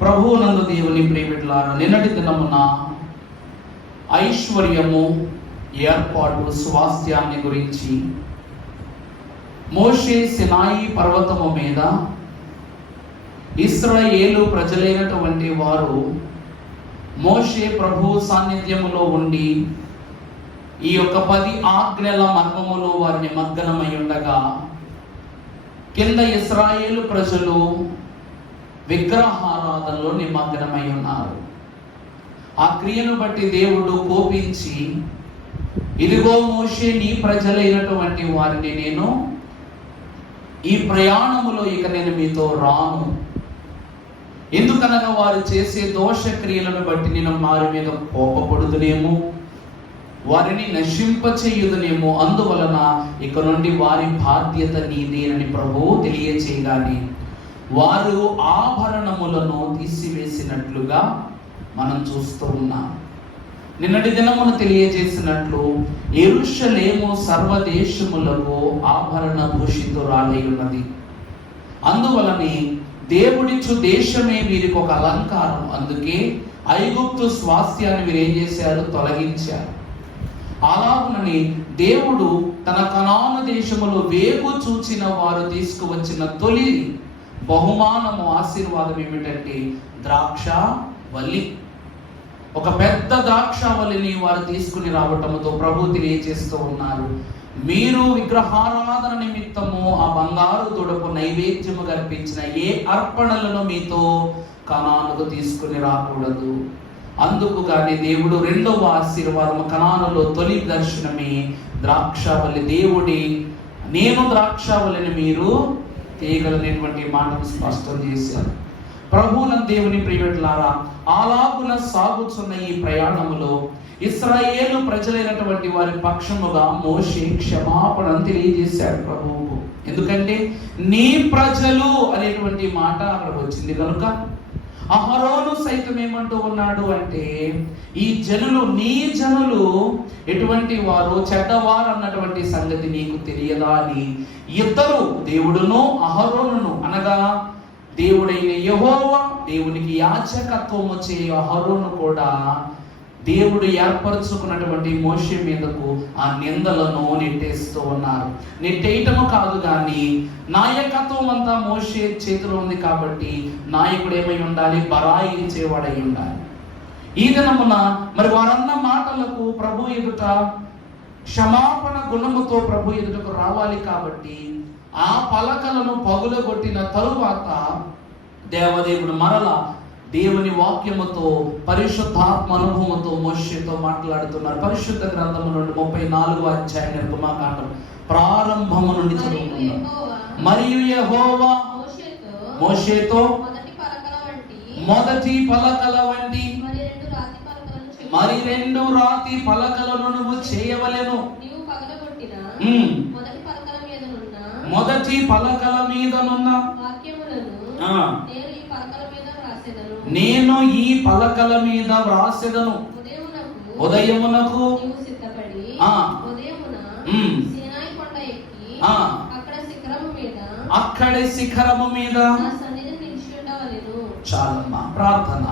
ప్రభువునందు దేవుని ప్రియబిడ్డలారా, నిన్నటి దినమున ఐశ్వర్యము, ఏర్పాటు, స్వాస్థ్యాన్ని గురించి మోషే సినాయి పర్వతము మీద ఇశ్రాయేలు ప్రజలైనటువంటి వారు మోషే ప్రభు సాన్నిధ్యములో ఉండి ఈ యొక్క 10 ఆజ్ఞల మర్మములో వారు నిమగ్నమై ఉండగా కింద ఇశ్రాయేలు ప్రజలు విగ్రహారాధనలో నిమగ్నమై ఉన్నారు. ఆ క్రియను బట్టి దేవుడు కోపించి, ఇదిగో మోషే, నీ ప్రజలైనటువంటి వారిని నేను ఈ ప్రయాణములో ఇక నేను మీతో రాను, ఎందుకనగా వారు చేసే దోష క్రియలను బట్టి నేను వారి మీద కోపపడుదునేమో, వారిని నశింపచేయుదునేమో, అందువలన ఇక నుండి వారి బాధ్యత నీదేనని ప్రభువు తెలియచేయగానే వారు ఆభరణములను తీసివేసినట్లుగా మనం చూస్తూ ఉన్నాం. నిన్నటి దినమును తెలియజేసినట్లు యెరూషలేము సర్వదేశములకు ఆభరణ భూషితురాలై ఉన్నది. అందువలనే దేవుడిచ్చు దేశమే వీరికి ఒక అలంకారం. అందుకే ఐగుప్తు స్వాస్థ్యాన్ని వీరు ఏం చేశారు? తొలగించారు. అలాగునని దేవుడు తన కనాను దేశములో వేగు చూచిన వారు తీసుకువచ్చిన తొలి బహుమానము, ఆశీర్వాదం ఏమిటంటే ద్రాక్ష వల్లి. ఒక పెద్ద ద్రాక్షావల్లిని వారు తీసుకుని రావటంతో ప్రభు తెలియజేస్తూ ఉన్నారు, మీరు విగ్రహారాధన నిమిత్తము ఆ బంగారు దుడపు నైవేద్యము అర్పించిన ఏ అర్పణలను మీతో కనానుకు తీసుకుని రాకూడదు. అందుకు కానీ దేవుడు రెండవ ఆశీర్వాదము, కనానులో తొలి దర్శనమే ద్రాక్షావల్లి. దేవుడి నేను ద్రాక్షావల్లిని మీరు తీయగలనేటువంటి మాటను స్పష్టం చేశారు. ప్రభువున దేవుని ప్రియబిడ్డలారా, అలాగున సాగుతున్న ఈ ప్రయాణములో ఇశ్రాయేలు ప్రజలైనటువంటి వారి పక్షముగా మోషే క్షమాపణను తెలియజేశాడు ప్రభువుకు. ఎందుకంటే నీ ప్రజలు అనేటువంటి మాట అక్కడ వచ్చింది కనుక అహరోను సైతం ఏమంటూ ఉన్నాడు అంటే, ఈ జనులు, నీ జనులు ఎటువంటి వారు, చెడ్డవారు అన్నటువంటి సంగతి నీకు తెలియదా అని ఇద్దరు, దేవుడును అహరోనును, అనగా దేవుడైన యెహోవా, దేవునికి యాజకత్వము చేయు అహరోను కూడా దేవుడు ఏర్పరచుకున్నటువంటి మోషే మీదకు ఆ నిందలను నెట్టేస్తూ ఉన్నారు. నెట్టేయటము కాదు కానీ నాయకత్వం అంతా మోషే చేతిలో ఉంది కాబట్టి నాయకుడు ఏమై ఉండాలి? బరాయించేవాడై ఉండాలి. ఈ దినమున మరి వారన్న మాటలకు ప్రభు ఎదుట క్షమాపణ గుణముతో ప్రభు ఎదుటకు రావాలి. కాబట్టి ఆ పలకలను పగులగొట్టిన తరువాత దేవదేవుడు మరల దేవుని వాక్యముతో, పరిశుద్ధాత్మ అనుభవముతో మోషేతో మాట్లాడుతున్నారు. పరిశుద్ధ గ్రంథము నుండి 34వ అధ్యాయం నిర్గమాకాండం ప్రారంభము నుండి చదువుకున్నాం. మరియు యెహోవా మోషేతో మొదటి పలకల వంటి మరి 2 రాతి పలకలను నువ్వు చేయవలెను. మొదటి పలకల మీదనున్న నేను ఈ పలకల మీద వ్రాసెదను. ఉదయమునకు అక్కడి శిఖరము మీద చాలమ్మా ప్రార్థన.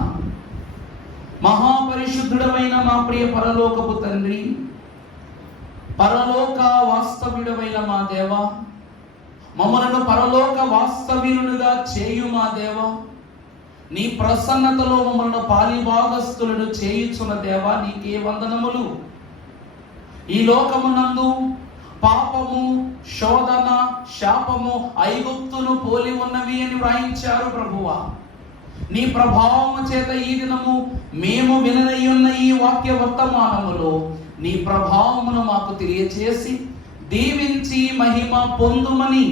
మహాపరిశుద్ధుడమైన మా ప్రియ పరలోకపు తండ్రి, పరలోక వాస్తవ్యుడమైన మా దేవ, మమ్మలను పరలోక వాస్తవ్యులుగా చేయు మా దేవ, నీ ప్రసన్నతలో మమ్మల్ని పాలిభాగస్తులను చేయుచున్న దేవా, నీకే వందనములు. ఈ లోకమునందు పాపము, శోధన, శాపము ఐగుప్తును పోలి ఉన్నవి అని వ్రాయించారు ప్రభువా. నీ ప్రభావము చేత ఈ దినము మేము విననయ్యున్న ఈ వాక్య వర్తమానములో నీ ప్రభావమును మాకు తెలియచేసి దీవించి మహిమ పొందుమని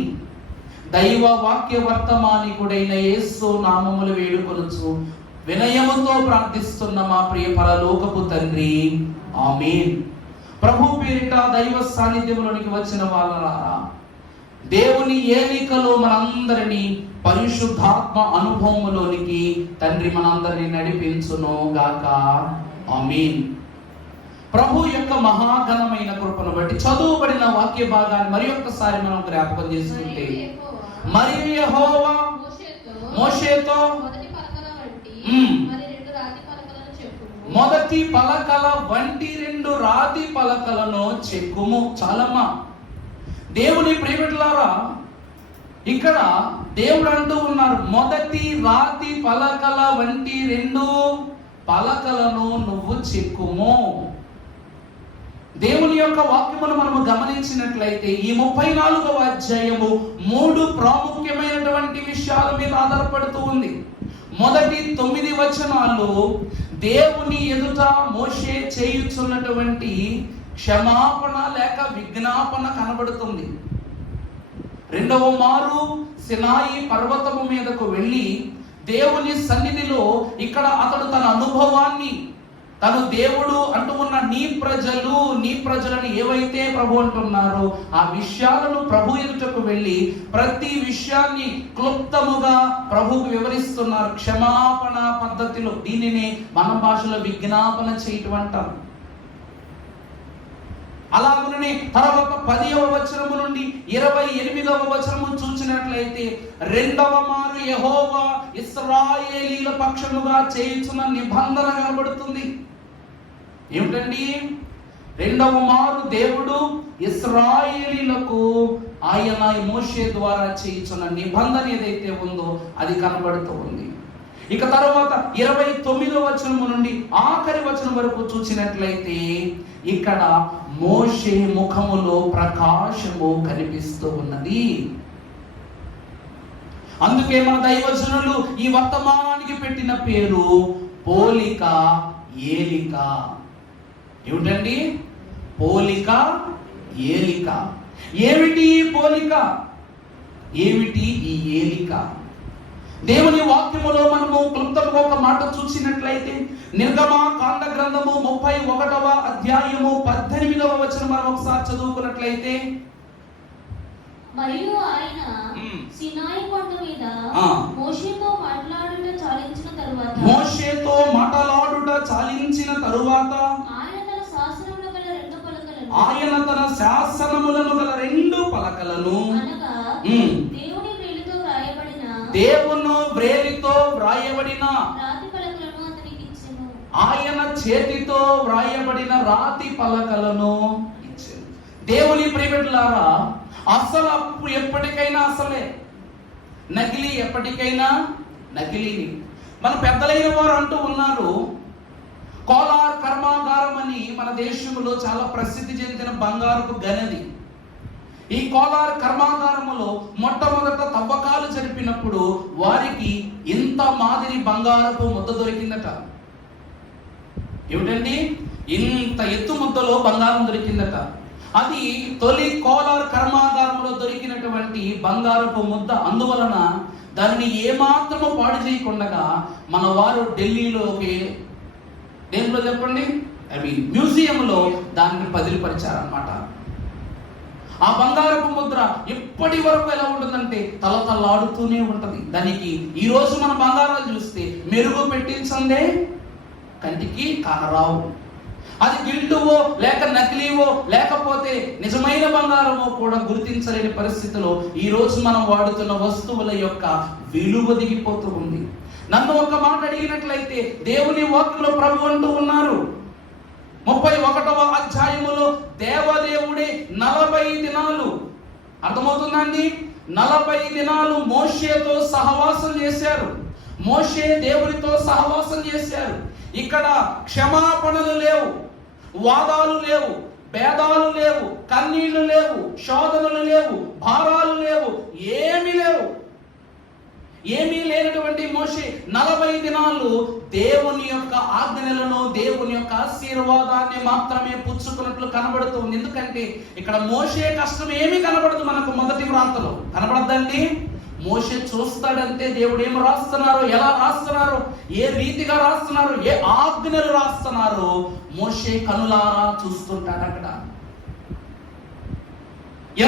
దైవ వాక్య వర్తమానికుడైన యేసు నామములు వేడుకొనుచు వినయముతో ప్రార్థిస్తున్న మా ప్రియ పరలోకపు తండ్రి, ఆమేన్. ప్రభు పేరిట దైవ సాన్నిధ్యంలోనికి వచ్చిన వాళ్ళరా, దేవుని ఏలికలో మనందరినీ పరిశుద్ధాత్మ అనుభవములోనికి తండ్రి మనందరినీ నడిపించును గాక, ఆమేన్. ప్రభు యొక్క మహాఘనమైన కృపను బట్టి చదువుబడిన వాక్య భాగాన్ని మరి ఒక్కసారి మనం జ్ఞాపకం చేసుకుంటే, మరియు యెహోవా మోషేతో మరి 2 రాతి పలకలను చెక్కుము. మొదటి పలకల వంటి 2 రాతి పలకలను చెక్కుము. చాలమ్మా. దేవుని ప్రియమిట్లారా, ఇక్కడ దేవుడు అంటూ ఉన్నారు, మొదటి రాతి పలకల వంటి 2 పలకలను నువ్వు చెక్కుము. దేవుని యొక్క వాక్యమును మనము గమనించినట్లయితే ఈ 34వ అధ్యాయము 3 ప్రాముఖ్యమైనటువంటి విషయాల మీద ఆధారపడుతూ ఉంది. మొదటి 9 వచనాలు దేవుని ఎదుట మోషే చేయుచున్నటువంటి క్షమాపణ లేక విజ్ఞాపన కనబడుతుంది. 2వ మారు సినాయి పర్వతము మీదకు వెళ్ళి దేవుని సన్నిధిలో ఇక్కడ అతడు తన అనుభవాన్ని, తను దేవుడు అంటూ ఉన్న నీ ప్రజలని ఏవైతే ప్రభు అంటున్నారో ఆ విషయాలను ప్రభు ఎదుటకు వెళ్ళి ప్రతి విషయాన్ని క్లుప్తముగా ప్రభుకు వివరిస్తున్నారు క్షమాపణ పద్ధతిలో. దీనిని మన భాషలో విజ్ఞాపన చేయటం అంటారు. అలాగనే తర్వాత 10వ వచనము నుండి 28వ వచనము చూసినట్లయితే 2వ మారు యెహోవా ఇశ్రాయేలీల పక్షముగా చేయుచున్న నిబంధన కనబడుతుంది. ఏమిటండి? 2వ మారు దేవుడు ఇశ్రాయేలీలకు ఆయన మోషే ద్వారా చేయుచున్న నిబంధన ఏదైతే ఉందో అది కనబడుతూ ఉంది. ఇక తర్వాత 29వ వచనము నుండి ఆఖరి వచనం వరకు చూసినట్లయితే ఇక్కడ మోషే ముఖములో ప్రకాశము కనిపిస్తూ ఉన్నది. అందుకే మన దైవజనులు ఈ వర్తమానానికి పెట్టిన పేరు పోలిక ఏలిక. ఏమిటండి? పోలిక ఏలిక. ఏమిటి పోలిక? ఏమిటి ఈ ఏలిక? దేవుని వాక్యములో మనము క్లుప్తంగా ఒక మాట చూసినట్లయితే నిర్గమకాండ గ్రంథము 31వ అధ్యాయము 18వ వచనం మనం ఒకసారి చదువుకున్నట్లయితే, మరియు ఆయన సినాయి కొండ మీద మోషేతో మాట్లాడుట చాలించిన తరువాత ఆయన తన శాసనములను గల 2 పలకలను అనగా దేవుని వ్రేలితో వ్రాయబడిన రాతి పలకలను అతనికి ఇచ్చెను. ఆయన చేతితో వ్రాయబడిన రాతి పలకలను ఇచ్చెను. దేవుని ప్రియబిడ్డలారా, అసలు అప్పు ఎప్పటికైనా అసలే, నకిలీ ఎప్పటికైనా నకిలీని. మన పెద్దలైన వారు అంటూ ఉన్నారు, కోలార్ కర్మాగారం అని మన దేశంలో చాలా ప్రసిద్ధి చెందిన బంగారపు గనది. ఈ కోలార్ కర్మాగారములో మొట్టమొదట తవ్వకాలు జరిపినప్పుడు వారికి ఇంత మాదిరి బంగారపు ముద్ద దొరికిందట. ఏమిటండి? ఇంత ఎత్తు ముద్దలో బంగారం దొరికిందట. అది తొలి కోలార్ కర్మాగారంలో దొరికినటువంటి బంగారపు ముద్ద. అందువలన దానిని ఏమాత్రము పాడు చేయకుండా మన వారు ఢిల్లీలోకి, దేంట్లో చెప్పండి, మ్యూజియంలో దాన్ని పదిలిపరిచారన్నమాట. ఆ బంగారపు ముద్ర ఎప్పటి వరకు ఎలా ఉంటుందంటే తలతల్లాడుతూనే ఉంటది. దానికి ఈ రోజు మన బంగారాలు చూస్తే మెరుగు పెట్టించందే కంటికి కానరావు. అది గిల్టువో లేక నకిలీవో లేకపోతే నిజమైన బంగారమో కూడా గుర్తించలేని పరిస్థితిలో ఈ రోజు మనం వాడుతున్న వస్తువుల యొక్క విలువ దిగిపోతూ ఉంది. నన్ను ఒక మాట అడిగినట్లయితే దేవుని వాక్యంలో ప్రభు అంటూ ఉన్నారు 31వ అధ్యాయములో దేవదేవుడే 40 దినాలు, అర్థమవుతుందండి, 40 దినాలు మోషేతో సహవాసం చేశారు. మోషే దేవునితో సహవాసం చేశారు. ఇక్కడ క్షమాపణలు లేవు, వాదాలు లేవు, భేదాలు లేవు, కన్నీళ్లు లేవు, శోధనలు లేవు, భారాలు లేవు, ఏమీ లేనటువంటి మోషే 40 దినాలు దేవుని యొక్క ఆజ్ఞలను, దేవుని యొక్క ఆశీర్వాదాన్ని మాత్రమే పుచ్చుకున్నట్లు కనబడుతుంది. ఎందుకంటే ఇక్కడ మోషే కష్టం ఏమీ కనబడదు. మనకు మొదటి వ్రాతలో కనబడద్దండి. మోషే చూస్తాడంతే దేవుడు ఏం రాస్తున్నారో, ఎలా రాస్తున్నారో, ఏ రీతిగా రాస్తున్నారో, ఏ ఆజ్ఞలు రాస్తున్నారో మోషే కనులారా చూస్తుంటాడు. అక్కడ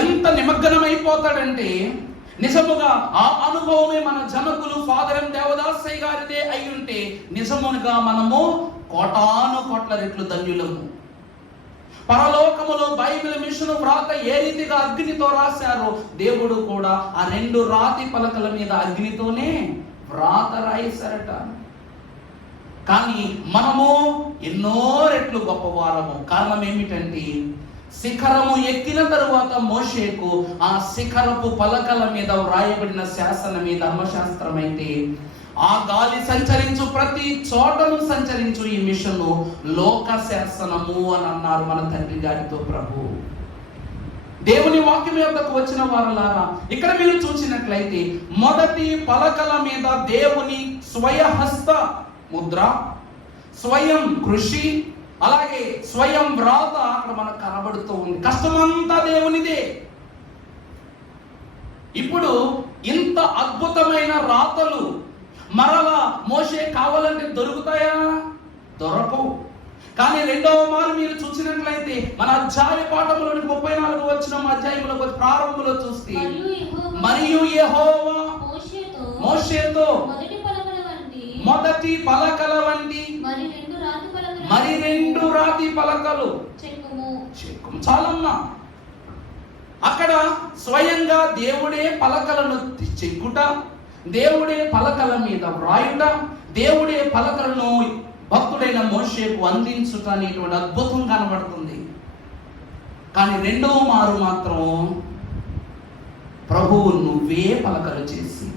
ఎంత నిమగ్నమైపోతాడంటే నిజముగా ఆ అనుభవమే మన జనకులు ఫాదర్ ఎం దేవదాసయ్య గారిదే అయి ఉంటే నిజముగా మనము కోటాను కోట్ల రెట్లు ధన్యులము. పరలోకములో బైబిల్ మిషన్ వ్రాత ఏ రీతిగా అగ్నితో రాశారో దేవుడు కూడా ఆ 2 రాతి పలకల మీద అగ్నితోనే వ్రాత రాయిస్తారట. కానీ మనము ఎన్నో రెట్లు గొప్పవారము. కారణం ఏమిటంటే శిఖరము ఎక్కిన తరువాత మోషేకు ఆ శిఖరపు పలకల మీద వ్రాయబడిన శాసనమే ధర్మశాస్త్రం అయితే, ఆ గాలి సంచరించు ప్రతి చోటను సంచరించు ఈ మిషను లోక శాసనము అని అన్నారు మన తండ్రి గారితో ప్రభు. దేవుని వాక్యం యొద్దకు వచ్చిన వారలారా, ఇక్కడ మీరు చూసినట్లయితే మొదటి పలకల మీద దేవుని స్వయహస్త ముద్ర, స్వయం కృషి, అలాగే స్వయం వ్రాత అక్కడ మనకు కనబడుతూ ఉంది. కష్టమంతా దేవునిదే. ఇప్పుడు ఇంత అద్భుతమైన రాతలు మరలా మోషే కావాలంటే దొరుకుతాయా? దొరకవు. కానీ రెండవ మారు మీరు చూసినట్లయితే మన అధ్యాయ పాఠంలోని 34 వచ్చిన అధ్యాయంలో ప్రారంభంలో చూస్తే, మరియు యెహోవా మోషేతో మొదటి పలకల వంటి మరి 2 రాతి పలకలు చెక్కుము. చాలమ్మా, అక్కడ స్వయంగా దేవుడే పలకలను చెక్కుట, దేవుడే పలకల మీద వ్రాయుట, దేవుడే పలకలను భక్తుడైన మోషేకు అందించుట అనేటువంటి అద్భుతం కనబడుతుంది. కానీ రెండవ మారు మాత్రం ప్రభువు నువ్వే పలకలు చేసి,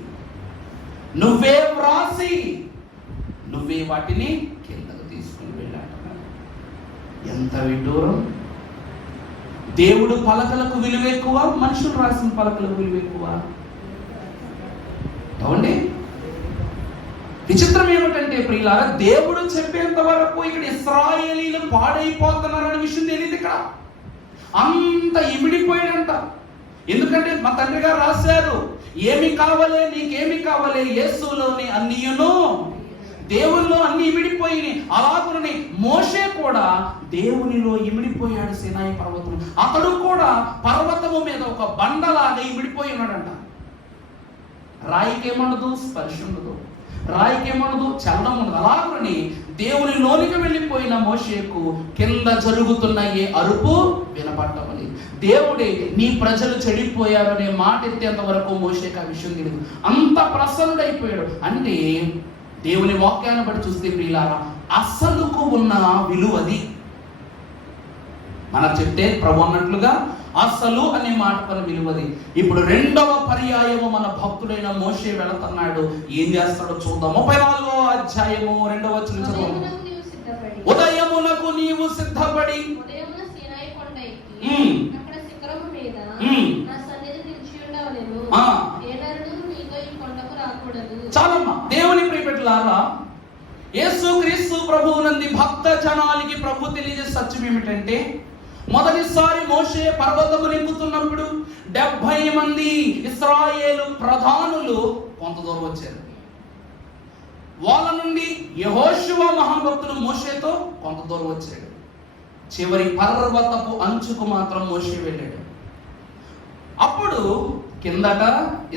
నువ్వే వ్రాసి, నువ్వే వాటిని కిందకు తీసుకుని వెళ్ళాడు. ఎంత విడ్డూరం! దేవుడు పలకలకు విలువ ఎక్కువ, మనుషులు రాసిన పలకలకు విలువ ఎక్కువ. అవునండి. విచిత్రం ఏమిటంటే ప్రియులారా, దేవుడు చెప్పేంత వరకు ఇక్కడ ఇశ్రాయేలీలు పాడైపోతున్నారనే విషయం తెలియదు. ఇక్కడ అంత ఇమిడిపోయాడంట. ఎందుకంటే మా తండ్రి గారు రాశారు, ఏమి కావాలి, నీకేమి కావాలి, యేసులోని అన్నియును దేవునిలో అన్ని ఇమిడిపోయి. అలాగునని మోషే కూడా దేవునిలో ఇమిడిపోయాడు. సీనాయి పర్వతం, అతడు కూడా పర్వతము మీద ఒక బండలాగా ఇమిడిపోయి ఉన్నాడంట. రాయికేమనదు, స్పర్శ ఉండదు, రాయికేమనదు, చలనం ఉండదు. అలాగునని దేవునిలోనికి వెళ్ళిపోయిన మోషేకు కింద జరుగుతున్న ఏ అరుపు వినపడటమని, దేవుడే నీ ప్రజలు చెడిపోయారు అనే మాట ఎత్తేంత వరకు మోషేకు ఆ విషయం తెలియదు. అంత ప్రసన్నుడైపోయాడు. అంటే దేవుని వాక్యాన్ని బట్టి చూస్తే ప్రియులారా, అసలుకు ఉన్న విలువది. మనకు చెప్తే ప్రభు అన్నట్లుగా అసలు అనే మాట పని విలువది. ఇప్పుడు రెండవ పర్యాయము మన భక్తుడైన మోషే వెళుతున్నాడు. ఏం చేస్తాడో చూద్దాం. 34వ అధ్యాయము 2వ వచనం. ఉదయమునకు నీవు సిద్ధపడి చాలమ్మా. దేవుని ప్రియపెట్టులారా, యేసుక్రీస్తు ప్రభువునంది భక్త జనాలకి ప్రభు తెలియజేసే సత్యం ఏమిటంటే, మొదటిసారి మోషే పర్వతము ఎక్కుతున్నప్పుడు 70 మంది ఇశ్రాయేలు ప్రధానులు కొంత దూరం వచ్చారు. వాళ్ళ నుండి యెహోషువ మహాభక్తుడు మోషేతో కొంత దూరం వచ్చాడు. చివరి పర్వతపు అంచుకు మాత్రం మోషే వెళ్ళాడు. అప్పుడు కిందట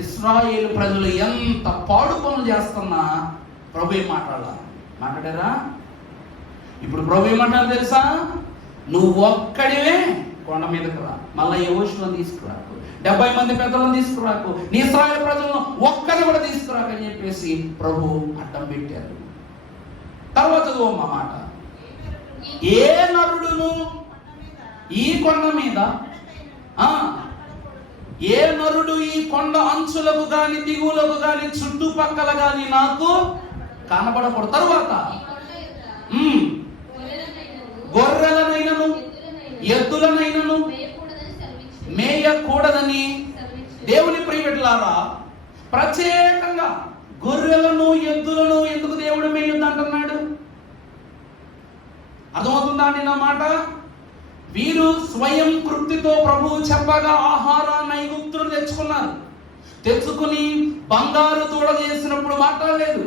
ఇశ్రాయేలు ప్రజలు ఎంత పాడు పనులు చేస్తున్నా ప్రభు ఏం మాట్లాడారా? ఇప్పుడు ప్రభు ఏమంటారు తెలుసా? నువ్వు ఒక్కడివే కొండ మీదకు రా, మళ్ళీ యెహోషువను తీసుకురాకు, 70 మంది పెద్దలను తీసుకురాకు, నీ ఇశ్రాయేలు ప్రజలను ఒక్కరిని కూడా తీసుకురాకని చెప్పేసి ప్రభు అడ్డం పెట్టారు. తర్వాత మా మాట, ఏ నరుడును ఈ కొండ మీద, ఏ నరుడు ఈ కొండ అంచులకు గాని దిగులకు గాని చుట్టుపక్కల గాని నాకు కనబడకూడదు. తరువాత గొర్రెలనైనను ఎద్దులనైనను మేయకూడదని. దేవుని ప్రియబిడ్డలారా, ప్రత్యేకంగా గొర్రెలను ఎద్దులను ఎందుకు దేవుడు మేయొద్దు అంటున్నాడు? అర్థమవుతుందా అండి నా మాట? వీరు స్వయం కృప్తితో ప్రభువు చెప్పగా ఆహారాన్ని ఐగుప్తులు తెచ్చుకుని బంగారు తోడ చేసినప్పుడు మాట్లాడలేదు,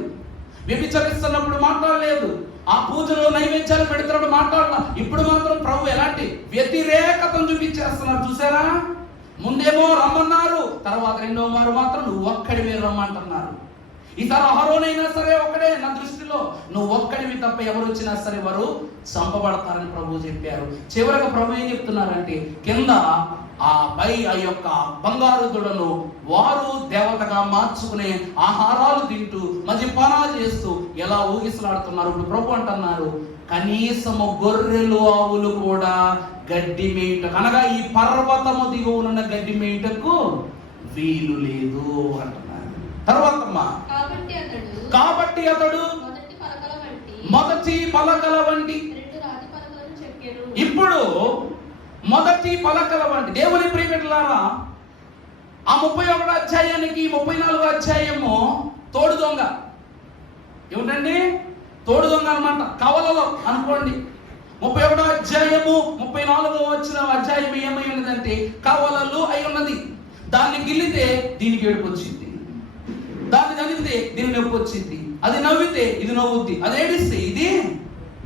వ్యభిచరిస్తున్నప్పుడు మాట్లాడలేదు, ఆ పూజలో నైవేద్యాలు పెడుతున్నప్పుడు మాట్లాడాల. ఇప్పుడు మాత్రం ప్రభు ఎలాంటి వ్యతిరేకతను చూపించేస్తున్నారు చూసారా? ముందేమో రమ్మన్నారు, తర్వాత రెండో మారు మాత్రం నువ్వు ఒక్కడివే రమ్మంటున్నారు. ఈసారి అహరోనైనా సరే ఒకడే, నా దృష్టిలో నువ్వు ఒక్కడివి తప్ప ఎవరు వచ్చినా సరే వారు చంపబడతారని ప్రభు చెప్పారు. చివరగా ప్రభు ఏం చెప్తున్నారంటే, కింద ఆ యొక్క బంగారు దొడను వారు దేవతగా మార్చుకునే ఆహారాలు తింటూ మద్యపానాలు చేస్తూ ఎలా ఊగిసలాడుతున్నారు. ఇప్పుడు ప్రభు అంటున్నారు, కనీసము గొర్రెలు ఆవులు కూడా గడ్డి మేయుటకు, అనగా ఈ పర్వతము దిగువనున్న గడ్డి మేయుటకు వీలు లేదు అంటున్నారు. తర్వాత కాబట్టి అతడు మొదటి పలకల వంటి, ఇప్పుడు మొదటి పలకల వంటి దేవుని ప్రియమిత్రులారా, ఆ 31వ అధ్యాయానికి 34వ అధ్యాయము తోడు దొంగ. ఏమిటండి? తోడు దొంగ అనమాట. కవలలో అనుకోండి. 31వ అధ్యాయము 34వ అధ్యాయం ఏమై ఉన్నదంటే కవలలు అయి ఉన్నది. దాన్ని గిల్లితే దీనికి ఏడుపు వచ్చింది, దాన్ని నవ్వితే దీని నొప్పి వచ్చింది, అది నవ్వితే ఇది నవ్వుద్ది, అది ఏడిస్తే ఇది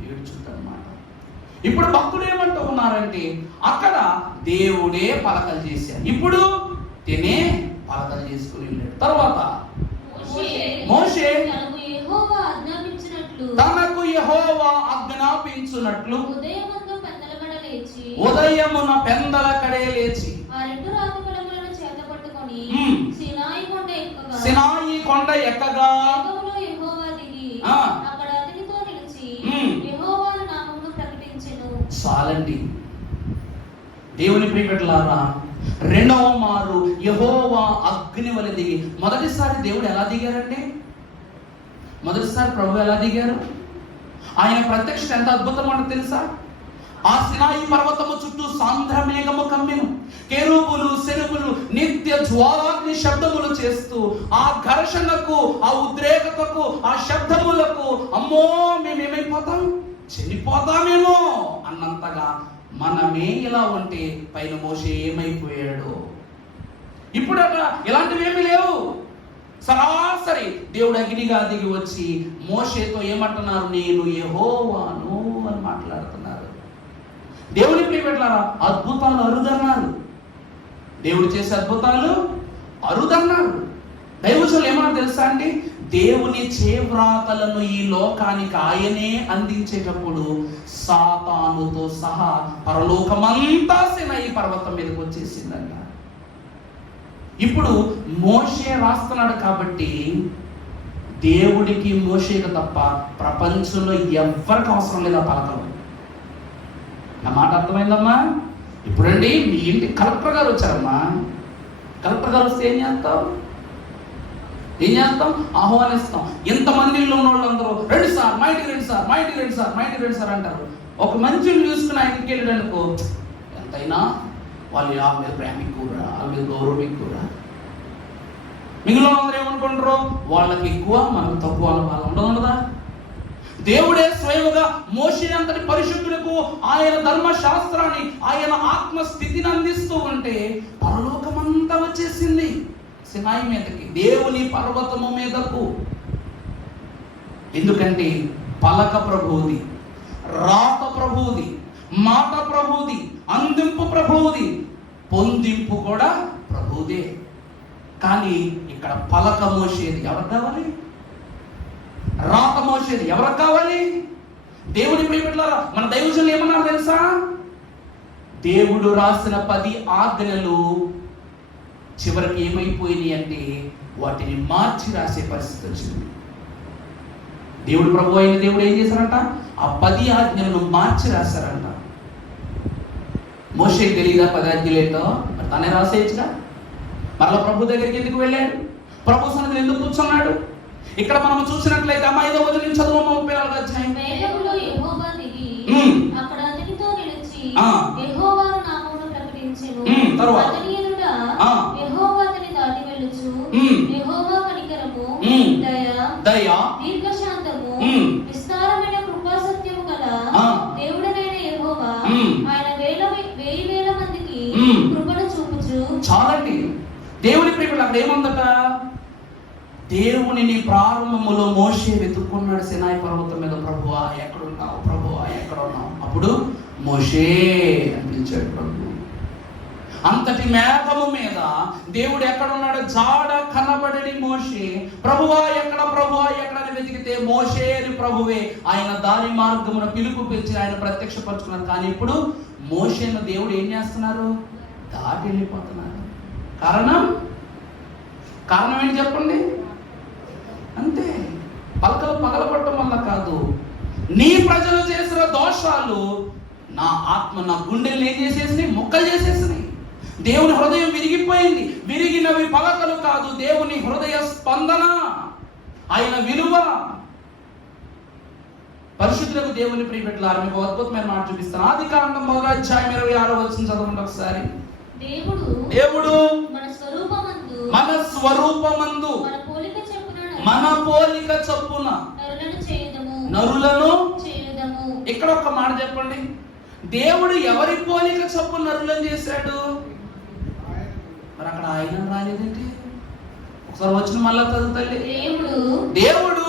ఏడ్చుందన్నమాట. ఇప్పుడు భక్తుడు ఏమంటూ ఉన్నారంటే, అక్కడ దేవుడే పలకలు చేశారు, ఇప్పుడు తినే పలకలు చేసుకుని వెళ్ళాడు. తర్వాత మోషే తనకు యెహోవా ఆజ్ఞాపించునట్లు ఉదయమున పెందల కడే లేచి సినాయి కొండ ఎక్కగా చాలండి. దేవుని ప్రియమిత్రులారా, రెండవ మారు యెహోవా అగ్ని వలె దిగి, మొదటిసారి దేవుడు ఎలా దిగారండి? మొదటిసారి ప్రభు ఎలా దిగారు? ఆయన ప్రత్యక్షత ఎంత అద్భుతమో తెలుసా? ఆ సినాయి పర్వతము చుట్టూ సాంద్ర మేఘము కమ్మెను. కెరూబులు సెరుబులు నిత్య జ్వాలాగ్ని శబ్దములు చేస్తూ ఆ ఘర్షణకు, ఆ ఉద్రేకతకు, ఆ శబ్దములకు అమ్మో మేమేమైపోతాం, చనిపోతామేమో అన్నంతగా మనమే ఇలా ఉంటే పైన మోషే ఏమైపోయాడు. ఇప్పుడు అక్కడ ఇలాంటివి ఏమీ లేవు. సరాసరి దేవుడు అగ్నిగా దిగి వచ్చి మోషేతో ఏమంటున్నారు, నేను యెహోవాను అని మాట్లాడుతున్నారు. దేవుని ప్రియమిత్రులారా, అద్భుతాలు అరుదన్నారు. దేవుడు చేసే అద్భుతాలు అరుదన్నారు. దైవజనులు ఏమన్నా తెలుసా అండి? దేవుని చేవ్రాతలను ఈ లోకానికి ఆయనే అందించేటప్పుడు సాతానుతో సహా పరలోకమంతా సినాయి పర్వతం మీదకి వచ్చేసిందంట. ఇప్పుడు మోషే రాస్తున్నాడు కాబట్టి దేవుడికి మోషేకి తప్ప ప్రపంచంలో ఎవ్వరికి అవసరం లేదా పలకలు. నా మాట అర్థమైందమ్మా? ఇప్పుడండి మీ ఇంటి కలెక్టర్ గారు వచ్చారమ్మా. కలెక్టర్ గారు వస్తే ఏం చేస్తాం? ఆహ్వానిస్తాం. ఎంతమందిలో ఉన్న వాళ్ళందరూ రండి సార్, మా ఇంటికి రండి సార్, మా ఇంటికి రండి సార్, మా ఇంటికి రండి సార్ అంటారు. ఒక మంచిని చూసుకుని ఆయన ఇంటికి వెళ్ళడానికో ఎంతైనా వాళ్ళు ఆ మీద ప్రేమ ఎక్కువరా, వాళ్ళ మీద గౌరవం ఎక్కువరా. మిగిలిన అందరూ ఏమనుకుంటారు, వాళ్ళకి ఎక్కువ మనకు తక్కువ అని ఉండదా? దేవుడే స్వయముగా మోషే అంతటి పరిశుద్ధులకు ఆయన ధర్మశాస్త్రాన్ని, ఆయన ఆత్మస్థితిని అందిస్తూ ఉంటే పరలోకమంతా వచ్చేసింది సినాయి మీదకి, దేవుని పర్వతము మీదకు. ఎందుకంటే పలక ప్రభువుది, రాత ప్రభువుది, మాట ప్రభువుది, అందింపు ప్రభువుది, పొందింపు కూడా ప్రభువుదే. కానీ ఇక్కడ పలక మోసేది ఎవరికి కావాలి? రాత మోసేది ఎవరికి కావాలి? దేవుని ప్రియమిత్రులారా, మన దైవజనులు ఏమన్నారు తెలుసా? దేవుడు రాసిన 10 ఆజ్ఞలు చివరికి ఏమైపోయినాయి అంటే వాటిని మార్చి రాసే పరిస్థితి వచ్చింది. దేవుడు ప్రభు అయిన దేవుడు ఏం చేశారంట? ఆ 10 ఆజ్ఞలను మార్చి రాశారంట. మోషేకి తెలియదా 10 ఆజ్ఞలేంటో? మరి తనే రాసేయచ్చుగా. మరలా ప్రభు దగ్గరికి ఎందుకు వెళ్ళాడు? ప్రభు సన్నిధిలో ఎందుకు కూర్చున్నాడు? ఇక్కడ మనం చూసినట్లయితే 5వ వచనం చదువు 34వ అధ్యాయం. తర్వాత దయ, దీర్ఘశాంతము, విస్తారమైన కృపా సత్యము గల దేవుడైన యెహోవా ఆయన 1000 మందికి కృపను చూపుచు. చాలండి. దేవుని ప్రియములు అక్కడ ఏముందట? దేవునిని ప్రారంభములో మోషే వెతుక్కున్నాడు సినాయి పర్వతం మీద. ప్రభువా ఎక్కడున్నావు, ప్రభువా ఎక్కడున్నావు? అప్పుడు మోషే అని పిలిచాడు ప్రభు. అంతటి మేఘము మీద దేవుడు ఎక్కడున్నాడో జాడ కనబడని మోషే, ప్రభువా ఎక్కడ అని వెతికితే మోషే అని ప్రభువే ఆయన దారి మార్గమున పిలుపు పిలిచి ఆయన ప్రత్యక్షపరుచుకున్నారు. కానీ ఇప్పుడు మోషేను దేవుడు ఏం చేస్తున్నారు? దాటి వెళ్ళిపోతున్నారు. కారణం ఏంటి చెప్పండి? అంతే, పలకలు పగలగొట్టడం వల్ల కాదు, నీ ప్రజలు చేసిన దోషాలు నా ఆత్మ నా గుండెల్ని ఏం చేసేసినాయి? ముక్కలు చేసేసినాయి. దేవుని హృదయం విరిగిపోయింది. విరిగినవి పలకలు కాదు, దేవుని హృదయ స్పందన, ఆయన విలువ. పరిశుద్ధులకు దేవుని ప్రియబిడ్డలారా, మీకు అద్భుతమైన మాట చూపిస్తాను. ఆదికాండం 1:26 చదవండి ఒకసారి. దేవుడు మన స్వరూపమందు మన పోలిక చొప్పున నరులను. ఇక్కడ ఒక మాట చెప్పండి, దేవుడు ఎవరి పోలిక చొప్పున నరులను చేశాడు? మరి అక్కడ ఆయన రాలేదేంటి? ఒకసారి వచ్చిన మళ్ళా చదువుతల్లి. దేవుడు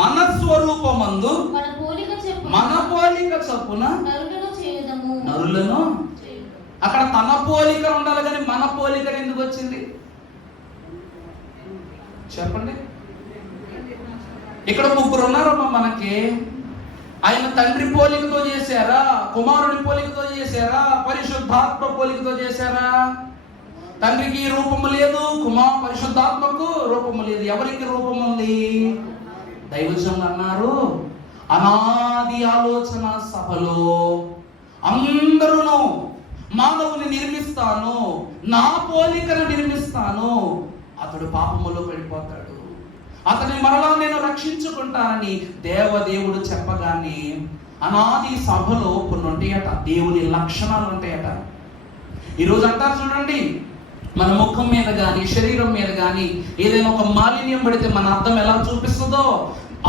మన స్వరూపమందు మన పోలిక చొప్పున నరులను. అక్కడ తన పోలిక ఉండాలి, కానీ మన పోలిక ఎందుకు వచ్చింది చెప్పండి? ఇక్కడ ముగ్గురు ఉన్నారమ్మా మనకి. ఆయన తండ్రి పోలికతో చేశారా? కుమారుని పోలికతో చేశారా? పరిశుద్ధాత్మ పోలికతో చేశారా? తండ్రికి రూపము లేదు, పరిశుద్ధాత్మకు రూపము లేదు. ఎవరికి రూపం ఉంది? దైవజనులు అన్నారు, అనాది ఆలోచన సభలో అందరూ మానవుని నిర్మిస్తాను, నా పోలికను నిర్మిస్తాను, అతడు పాపములో పడిపోతాడు, అతని మరలా నేను రక్షించుకుంటానని దేవదేవుడు చెప్పగానే అనాది సభలో కొన్ని ఉంటాయట, దేవుని లక్షణాలు ఉంటాయట. ఈరోజు అంటారు చూడండి, మన ముఖం మీద కానీ శరీరం మీద కానీ ఏదైనా ఒక మాలిన్యం పడితే మన అర్థం ఎలా చూపిస్తుందో,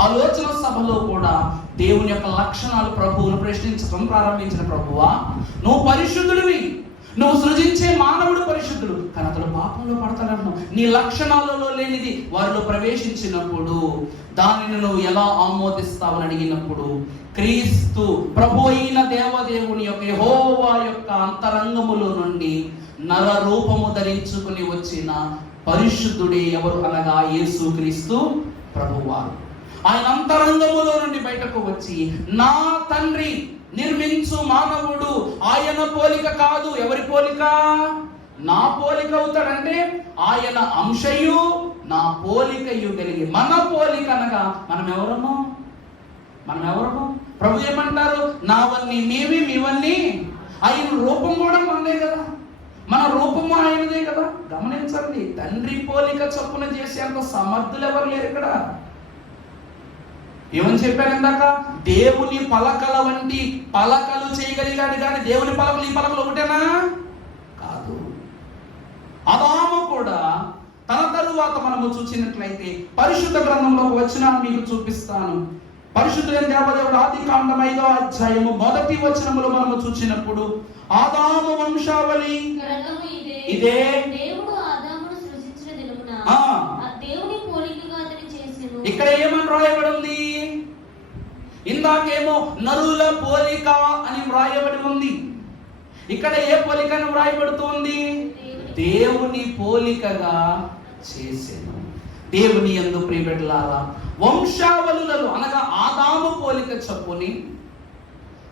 ఆలోచన సభలో కూడా దేవుని యొక్క లక్షణాలు ప్రభువును ప్రశ్నించడం ప్రారంభించిన ప్రభువా, నువ్వు పరిశుద్ధుడివి, నువ్వు సృజించే మానవుడు పరిశుద్ధుడు, కానీ అతడు పాపంలో పడతాడను. నీ లక్షణాలలో లేనిది వారిలో ప్రవేశించినప్పుడు దానిని నువ్వు ఎలా ఆమోదిస్తావని అడిగినప్పుడు క్రీస్తు ప్రభు అయిన దేవదేవుని యొక్క యెహోవా యొక్క అంతరంగములో నుండి నర రూపము ధరించుకుని వచ్చిన పరిశుద్ధుడే ఎవరు అనగా యేసు క్రీస్తు ప్రభువారు. ఆయన అంతరంగములో నుండి బయటకు వచ్చి నా తండ్రి నిర్మించు మానవుడు ఆయన పోలిక కాదు. ఎవరి పోలిక? నా పోలిక అవుతాడంటే ఆయన అంశయు నా పోలికయు కలిగి మన పోలిక అనగా మనం ఎవరము? ప్రభు ఏమంటారు? నావన్నీ మీవి, మీవన్నీ ఆయన. రూపం కూడా మనదే కదా, మన రూపము ఆయనదే కదా. గమనించండి, తండ్రి పోలిక చొప్పున చేసేంత సమర్థులు ఎవరు లేరు ఇక్కడ. ఏమని చెప్పాను ఇందాక? దేవుని పలకల వంటి పలకలు చేయగలిగాడు, కానీ దేవుని పలకలు ఈ పలకలు ఒకటేనా? కాదు. ఆదాము కూడా తన తరువాత మనము చూసినట్లయితే పరిశుద్ధ గ్రంథంలో వచ్చిన మీకు చూపిస్తాను. పరిశుద్ధులైన దేవదేవుడు ఆదికాండం 5:1 మనము చూసినప్పుడు ఆదాము వంశావళి ఇదే. ఇక్కడ ఏమని రాయబడి ఉంది? ఇందాకేమో నరుల పోలిక అని వ్రాయబడి ఉంది. ఇక్కడ ఏ పోలిక అని వ్రాయబడుతుంది? దేవుని పోలికగా చేసెను. దేవుని యందు ప్రియబిడ్డలారా, వంశావళులలో అనగా ఆదాము పోలిక చొప్పుని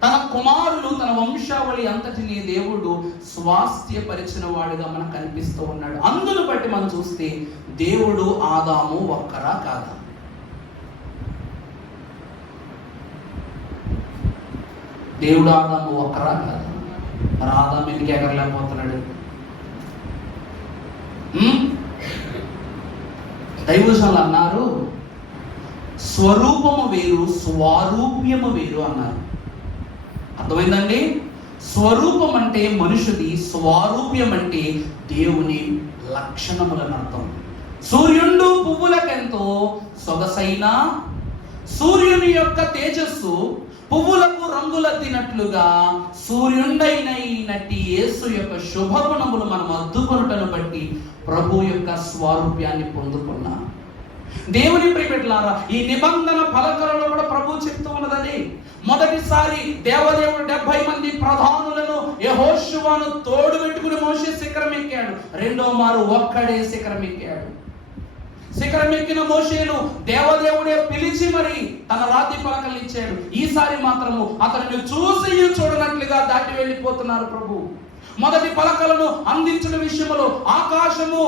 తన కుమారులు తన వంశావళి అంతటిని దేవుడు స్వాస్థ్యపరిచిన వాడుగా మనకు కనిపిస్తూ ఉన్నాడు. అందును బట్టి మనం చూస్తే దేవుడు ఆదాము ఒక్కరా కాదా? దేవుడు ఆదాము ఒక్కరా కాదా? మరి ఆదాము ఎందుకు ఎగరలేకపోతున్నాడు? దైవజనులు అన్నారు, స్వరూపము వేరు స్వారూప్యము వేరు అన్నారు. అర్థమైందండి? స్వరూపం అంటే మనుషుది, స్వారూప్యం అంటే దేవుని లక్షణములను అర్థం. సూర్యుడు పువ్వులకెంతో సొగసైన సూర్యుని యొక్క తేజస్సు పువ్వులకు రంగులద్దినట్లుగా సూర్యుడైనట్టి యేసు యొక్క శుభగుణములు మనం అద్దుకొనుటను బట్టి ప్రభు యొక్క స్వారూప్యాన్ని పొందుకున్నాం. దేవుని ప్రియబిడ్డలారా, ఈ నిబంధన పలకలలో కూడా ప్రభు చెప్తూ ఉన్నది. మొదటిసారి దేవదేవుడు 70 మంది ప్రధానులను యెహోషువను తోడు పెట్టుకుని మోషే శిఖరం ఎక్కాడు. రెండో మారు ఒక్కడే శిఖరం ఎక్కాడు. శిఖరం ఎక్కిన మోషేను దేవదేవుడే పిలిచి మరి తన రాతి పలకలు ఇచ్చాడు. ఈసారి మాత్రము అతనిని చూసి చూడనట్లుగా దాటి వెళ్ళిపోతున్నారు ప్రభు. మొదటి పలకలను అందించిన విషయంలో ఆకాశము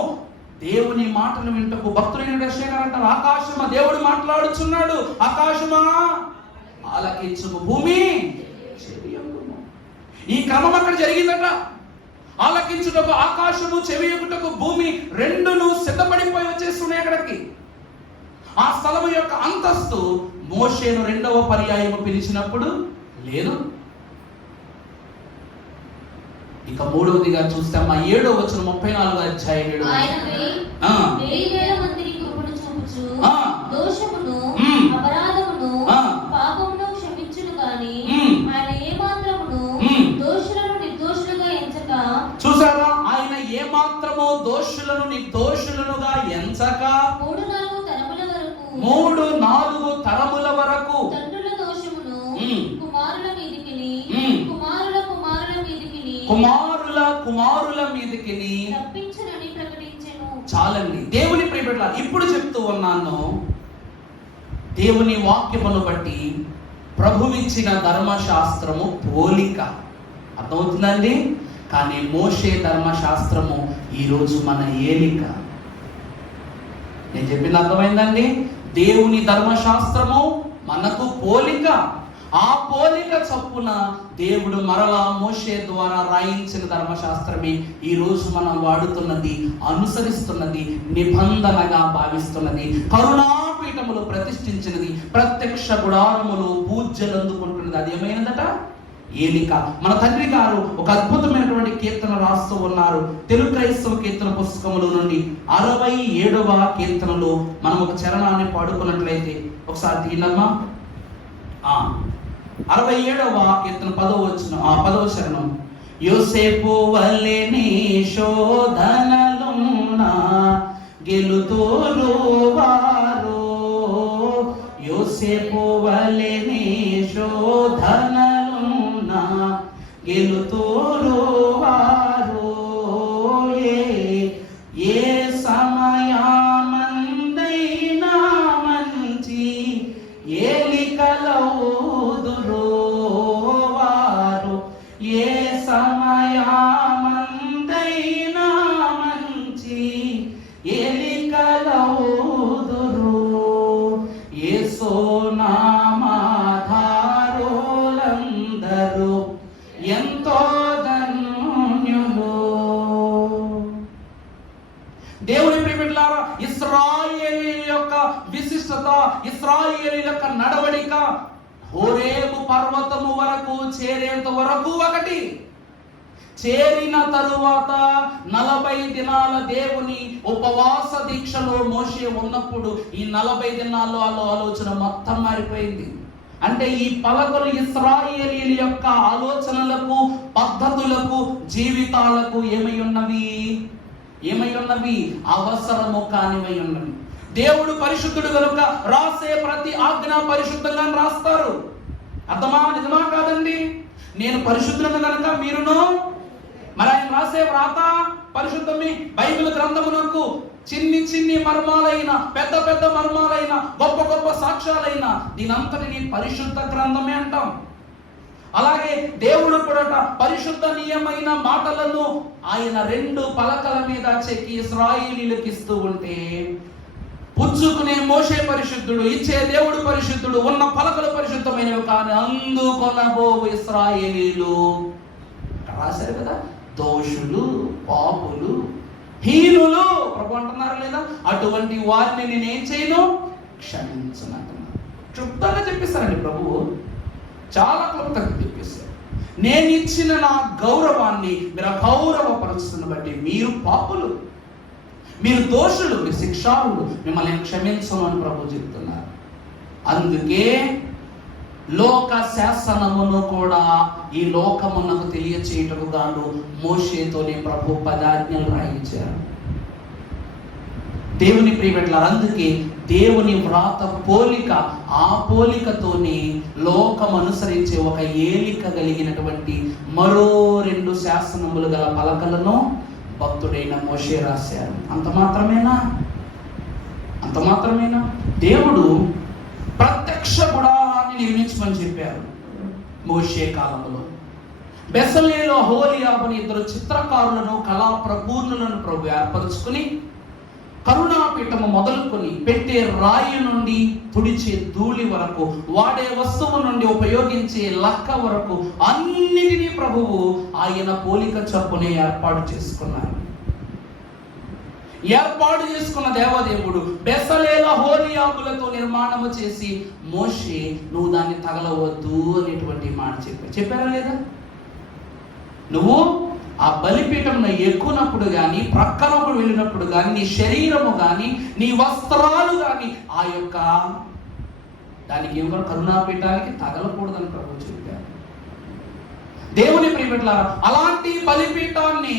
దేవుని మాటను వింటకు భక్తులైన యెషయా అంటారు, ఆకాశమా దేవుడు మాట్లాడుచున్నాడు, ఆకాశమా ఆలకించుము, భూమి చెవియొగ్గుము. ఈ క్రమం అక్కడ జరిగిందట. ఆలకించుటకు ఆకాశము, చెవియొగ్గుటకు భూమి రెండును సిద్ధపడిపోయి వచ్చేస్తున్నాయి అక్కడికి. ఆ స్థలము యొక్క అంతస్తు మోషేను రెండవ పర్యాయము పిలిచినప్పుడు లేదు. ఇక మూడవదిగా చూస్తే మా 7వ వచనం 34వ అధ్యాయం 7వ దోషమును అపరాధమును పాపమును క్షమించును గాని ఆయన ఏమాత్రమును దోషులను నిర్దోషులుగా ఎంచక. చూసారా, ఆయన ఏమాత్రము దోషులను నిర్దోషులుగా ఎంచక 3-4 తరముల వరకు తండ్రుల దోషమును కుమారుల మీదికిని కుమారుల మీదికిని తప్పించునని ప్రకటించెను. చాలండి. దేవుని ప్రియబిడ్డలారా, ఇప్పుడు చెప్తూ ఉన్నాను, దేవుని వాక్యమును బట్టి ప్రభువిచ్చిన ధర్మశాస్త్రము పోలిక అర్థమవుతుందండి. కానీ మోషే ధర్మశాస్త్రము ఈరోజు మన ఏలిక. నేను చెప్పింది అర్థమైందండి. దేవుని ధర్మశాస్త్రము మనకు పోలిక. ఆ పోలిక చొప్పున దేవుడు మరలా మోషే ద్వారా రాయించిన ధర్మశాస్త్రమే ఈ రోజు మనం వాడుతున్నది, అనుసరిస్తున్నది, నిబంధనగా భావిస్తున్నది, కరుణాపీఠములు ప్రతిష్ఠించినది, ప్రత్యక్ష గుడారములు పూజ్యలు అందుకుంటున్నది. అది ఏమైనదట? ఏలిక. మన తండ్రి గారు ఒక అద్భుతమైనటువంటి కీర్తన రాస్తూ ఉన్నారు. తెలుగు క్రైస్తవ కీర్తన పుస్తకముల నుండి 67వ కీర్తనలో మనం ఒక చరణాన్ని పాడుకున్నట్లయితే ఒకసారి తీనమ్మా. 67వ కీర్తన 10వ చరణం. యోసేపు వలెని శోధనలున్న గెలుతోలు వారు, యోసేపు వలెని శోధనలున్న గెలుతోలు వారు, ఏ సమయమందైనా మంచి ఏలికలౌదురు వారు, ఏ సమయమందైనా మంచి ఏలికలౌదురు. యేసు నామధారులందరూ ఎంతో ధన్యులు. దేవుని ప్రియబిడ్డలారా, ఇశ్రాయేలీయుల యొక్క విశిష్టత, ఇశ్రాయేలీయుల యొక్క నడవడిక హోరేబు పర్వతము వరకు చేరేంత వరకు ఒకటి. చేరిన తరువాత 40 దినాల దేవుని ఉపవాస దీక్షలో మోషే ఉన్నప్పుడు ఈ 40 దినాల్లో ఆలోచన మొత్తం మారిపోయింది. అంటే ఈ పలకలు ఇశ్రాయేలీయుల యొక్క ఆలోచనలకు, పద్ధతులకు, జీవితాలకు ఏమై ఉన్నవి? అవసరము కానివై ఉన్నవి. దేవుడు పరిశుద్ధుడు కనుక రాసే ప్రతి ఆజ్ఞ పరిశుద్ధంగా రాస్తారు. అర్థమా? నిజమా కాదండి? నేను పరిశుద్ధులను కనుక మీరును, మరి ఆయన రాసే వ్రాత పరిశుద్ధమే. బైబిల్ గ్రంథమునకు చిన్ని మర్మాలైన, పెద్ద మర్మాలైన, గొప్ప సాక్ష్యాలైన దీనంతటిని పరిశుద్ధ గ్రంథమే అంటాం. అలాగే దేవుడు కూడా పరిశుద్ధనీయమైన మాటలను ఆయన 2 పలకల మీద చెక్కి ఇశ్రాయేలీయులకు ఇస్తూ ఉంటే, పుచ్చుకునే మోషే పరిశుద్ధుడు, ఇచ్చే దేవుడు పరిశుద్ధుడు, ఉన్న పలకలు పరిశుద్ధమైనవి, కానీ అందుకొనబోవు ఇశ్రాయేలీయులు రాశారు కదా, దోషులు, పాపులు, హీనులు ప్రభు అంటున్నారు లేదా? అటువంటి వారిని నేనేం చేయను, క్షమించనంటున్నాను. క్షుప్తంగా చెప్పిస్తారండి ప్రభువు, చాలా క్లుప్తంగా చెప్పేశారు. నేను ఇచ్చిన నా గౌరవాన్ని మీరు అగౌరవపరుస్తున్న బట్టి మీరు పాపులు, మీరు దోషులు, మీరు శిక్షారులు, మిమ్మల్ని క్షమించను అని ప్రభు చెప్తున్నారు. అందుకే లోక శాసనమును కూడా ఈ లోకమునకు తెలియచేయటకు గాను మోషేతోనే ప్రభు 10 ఆజ్ఞలు రాయించారు. దేవుని ప్రియబిడ్డలారా, అందుకే దేవుని వ్రాత పోలిక, ఆ పోలికతోనే లోకం అనుసరించే ఒక ఏలిక కలిగినటువంటి మరో 2 శాసనములు గల పలకలను భక్తుడైన మోషే రాశారు. అంత మాత్రమేనా? దేవుడు ప్రత్యక్ష గుడారాన్ని నిర్మించమని చెప్పారు మోషే కాలంలో. బెసలేలో హోలియాబుని 2 చిత్రకారులను, కళా ప్రపూర్ణులను ప్రభు ఏర్పరుచుకుని కరుణాపీఠము మొదలుకొని పెట్టే రాయి నుండి తుడిచే ధూళి వరకు, వాడే వస్తువు నుండి ఉపయోగించే లక్క వరకు అన్నిటినీ ప్రభువు ఆయన పోలిక చొప్పునే ఏర్పాటు చేసుకున్న దేవదేవుడు బెసలేల హోలియాబులతో నిర్మాణము చేసి, మోషే నువ్వు దాన్ని తగలవద్దు అనేటువంటి మాట చెప్పారా లేదా? నువ్వు ఆ బలిపీఠంలో ఎక్కునప్పుడు కానీ, ప్రక్కనప్పుడు వెళ్ళినప్పుడు కానీ, నీ శరీరము కానీ, నీ వస్త్రాలు కానీ ఆ యొక్క దానికి ఏమో కరుణాపీఠానికి తగలకూడదని ప్రభు చెప్పారు. దేవుని ప్రియబిడ్డలారా, అలాంటి బలిపీఠాన్ని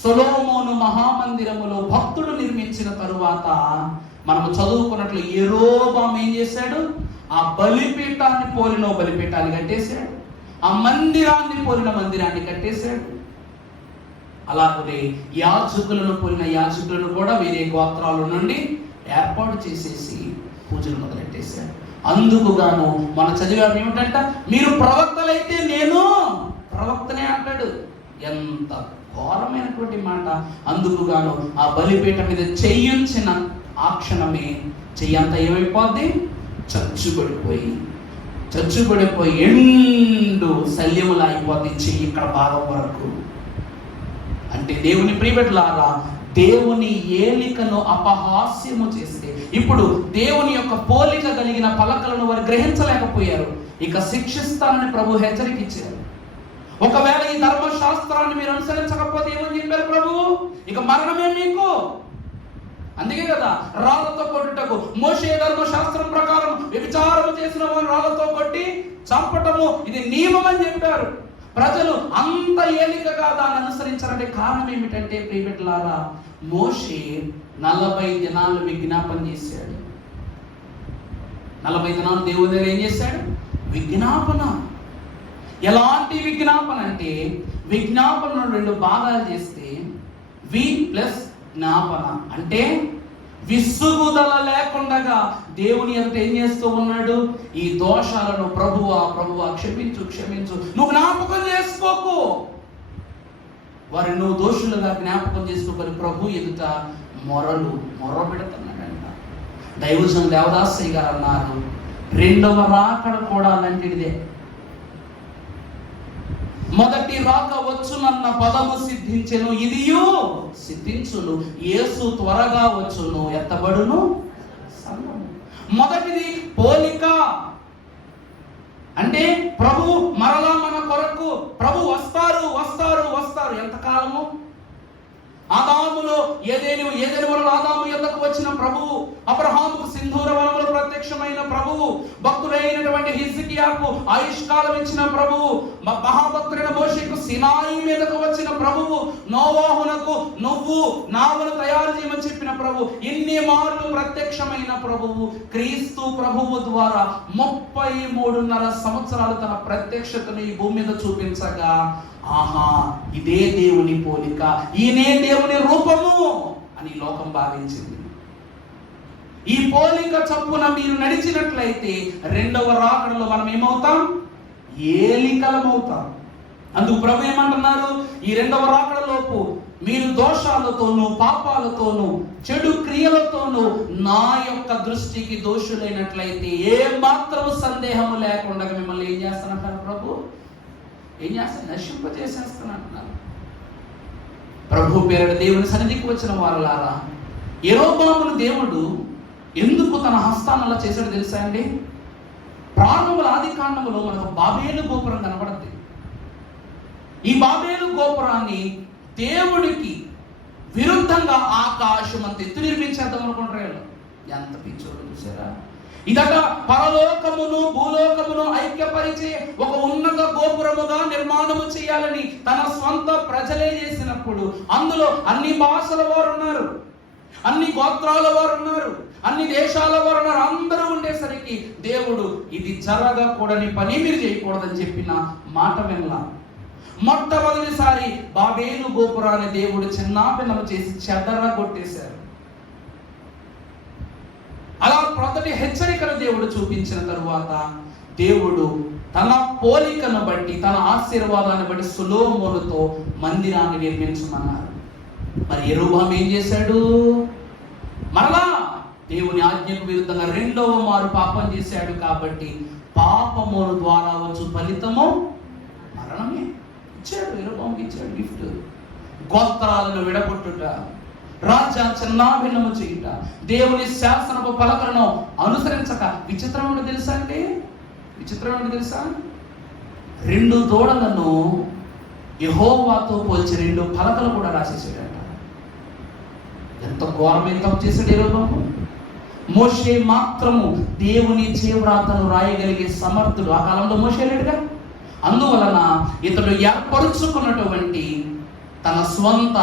సొలొమోను మహామందిరములో భక్తుడు నిర్మించిన తరువాత మనము చదువుకున్నట్లు యెరోబాము ఏం చేశాడు? ఆ బలిపీఠాన్ని పోలిన బలిపీఠాన్ని కట్టేశాడు, ఆ మందిరాన్ని పోలిన మందిరాన్ని కట్టేశాడు. అలాగే యాజకులను పోలిన యాజకులను కూడా వేరే గోత్రాల నుండి ఏర్పాటు చేసేసి పూజలు మొదలెట్టేశాడు. అందుకు గాను మన చదివాము ఏమిటంట, మీరు ప్రవక్తలైతే నేను ప్రవక్తనే అంటాడు. ఎంత ఘోరమైనటువంటి మాట. అందుకు గాను ఆ బలిపీఠం మీద చెయ్యించిన ఆ క్షణమే చెయ్యంతా ఏమైపోద్ది? చచ్చుబడిపోయి ఎండు శల్యములు అయిపోద్ది చెయ్యి ఇక్కడ భాగం వరకు. అంటే దేవుని ప్రియబిడ్డలారా, దేవుని ఏలికను అపహాస్యము చేస్తే, ఇప్పుడు దేవుని యొక్క పోలిక కలిగిన పలకలను వారు గ్రహించలేకపోయారు, ఇక శిక్షిస్తానని ప్రభు హెచ్చరికిచ్చారు. ఒకవేళ ఈ ధర్మశాస్త్రాన్ని మీరు అనుసరించకపోతే ఏమని చెప్పారు ప్రభు? ఇక మరణమే మీకు. అందుకే కదా రాళ్లతో కొట్టుటకు, మోషే ధర్మశాస్త్రం ప్రకారం వ్యభిచారము చేసిన వారు రాళ్లతో కొట్టి చంపటము ఇది నియమం అని చెప్పారు. ప్రజలు అంత ఏలికగా దాన్ని అనుసరించారంటే కారణం ఏమిటంటే ప్రియబిడ్డలారా, మోషే 40 దినాలు విజ్ఞాపన చేశాడు. 40 దినాలు దేవుని దగ్గర ఏం చేశాడు? విజ్ఞాపన. ఎలాంటి విజ్ఞాపన అంటే, విజ్ఞాపన 2 భాగాలు చేస్తే వి ప్లస్ జ్ఞాపన అంటే విసుగుదల లేకుండా దేవుని ఎదుట ఏం చేస్తూ ఉన్నాడు? ఈ దోషాలను ప్రభువా క్షమించు, నువ్వు జ్ఞాపకం చేసుకోకు. వారి నువ్వు దోషులుగా జ్ఞాపకం చేసుకోని ప్రభు ఎదుట మొర్ర పెడుతున్నాడంట. దైవజన్ దేవదాసయ్య గారు అన్నారు, 2వ రాకడ కూడా అలాంటిదే. మొదటి రాక వచ్చునన్న పదము సిద్ధించెను, ఇదియు సిద్ధించును. యేసు త్వరగా వచ్చును, ఎత్తబడును సంఘము. మొదటిది పోలిక అంటే ప్రభు మరలా మన కొరకు ప్రభు వస్తారు. ఎంతకాలము? ఆదాములో ఏదేని వలన ఆదాము యొద్దకు వచ్చిన ప్రభువు, అబ్రహాముకు సింధూర వనములో ప్రత్యక్షమైన ప్రభువు, భక్తుడైనటువంటి హిజ్కియాకు ఆయుష్కాలం ఇచ్చిన ప్రభువు, మహాభక్తుడైన మోషేకు సినాయి మీదకు వచ్చిన ప్రభువు, నోవాహునకు నువ్వు నావను తయారు చేయమని చెప్పిన ప్రభు, ఇన్ని మార్లు ప్రత్యక్షమైన ప్రభువు క్రీస్తు ప్రభువు ద్వారా 33.5 సంవత్సరాలు తన ప్రత్యక్షతను ఈ భూమి మీద చూపించగా, ఆహా ఇదే దేవుని పోలిక, ఈయనే దేవుని రూపము అని లోకం భావించింది. ఈ పోలిక చప్పున మీరు నడిచినట్లయితే 2వ రాకడలో మనం ఏమవుతాం? ఏలికలమవుతాం. అందుకు ప్రభు ఏమంటున్నారు? ఈ 2వ రాకడలోపు మీరు దోషాలతోనూ పాపాలతోనూ చెడు క్రియలతోనూ నా యొక్క దృష్టికి దోషులైనట్లయితే ఏ మాత్రము సందేహము లేకుండా మిమ్మల్ని ఏం చేస్తానంటారు ప్రభు? ఏం చేస్తాను? నశింపజేసేస్తానంటున్నారు. ప్రభు పేరుట దేవుని సన్నిధికి వచ్చిన వారులారా, యెరోబామును దేవుడు ఎందుకు తన హస్తాన్ని అలా చేశాడు తెలుసా అండి? ప్రారంభముల ఆది కాండములో మనకు బాబేలు గోపురం కనబడుతుంది. ఈ బాబేలు గోపురాన్ని దేవుడికి విరుద్ధంగా ఆకాశం అంత ఎత్తు నిర్మించేద్దాం అనుకుంటారు. ఎంత పిచ్చోడు చూసారా? ఇదట పరలోకమును భూలోకమును ఐక్యపరిచే ఒక ఉన్నత గోపురముగా నిర్మాణము చేయాలని తన స్వంత ప్రజలే చేసినప్పుడు అందులో అన్ని భాషల వారు ఉన్నారు. అన్ని గోత్రాల వారు ఉన్నారు, అన్ని దేశాల వారు ఉన్నారు. అందరూ ఉండేసరికి దేవుడు ఇది జరగకూడని పని మీరు చేయకూడదని చెప్పిన మాట వినలా. మొట్టమొదటిసారి బాబేలు గోపురాన్ని దేవుడు చిన్నాభిన్నలు చేసి చెదరగొట్టేశారు. అలా మొదటి హెచ్చరికను దేవుడు చూపించిన తరువాత దేవుడు తన పోలికను బట్టి, తన ఆశీర్వాదాన్ని బట్టి సొలొమోనుతో మందిరాన్ని నిర్మించమన్నారు. మరి యెరోబాము ఏం చేశాడు? మరలా దేవుని ఆజ్ఞకు విరుద్ధంగా రెండవ మారు పాపం చేశాడు. కాబట్టి పాపము ద్వారా వచ్చు ఫలితము మరణమే. ఇచ్చాడు, యెరోబాముకి ఇచ్చాడు గిఫ్ట్. గోత్రాలను విడగొట్టుట, రాజ్యాన్ని చిన్నాభిన్నము చేయుట, దేవుని శాసనపు పలకలను అనుసరించక. విచిత్రం ఏంటో తెలుసా అండి? విచిత్రం ఏంటో తెలుసా? 2 దూడలను యెహోవాతో పోల్చి 2 పలకలు కూడా రాసేసాడట. ఎంత ఘోరమైన తప్పు చేశాడు యెరోబాము. మోషే మాత్రము దేవుని జీవరాతను రాయగలిగే సమర్థుడు. ఆ కాలంలో మోషే లేడుగా. అందువలన ఇతడు ఏర్పరుచుకున్నటువంటి తన స్వంత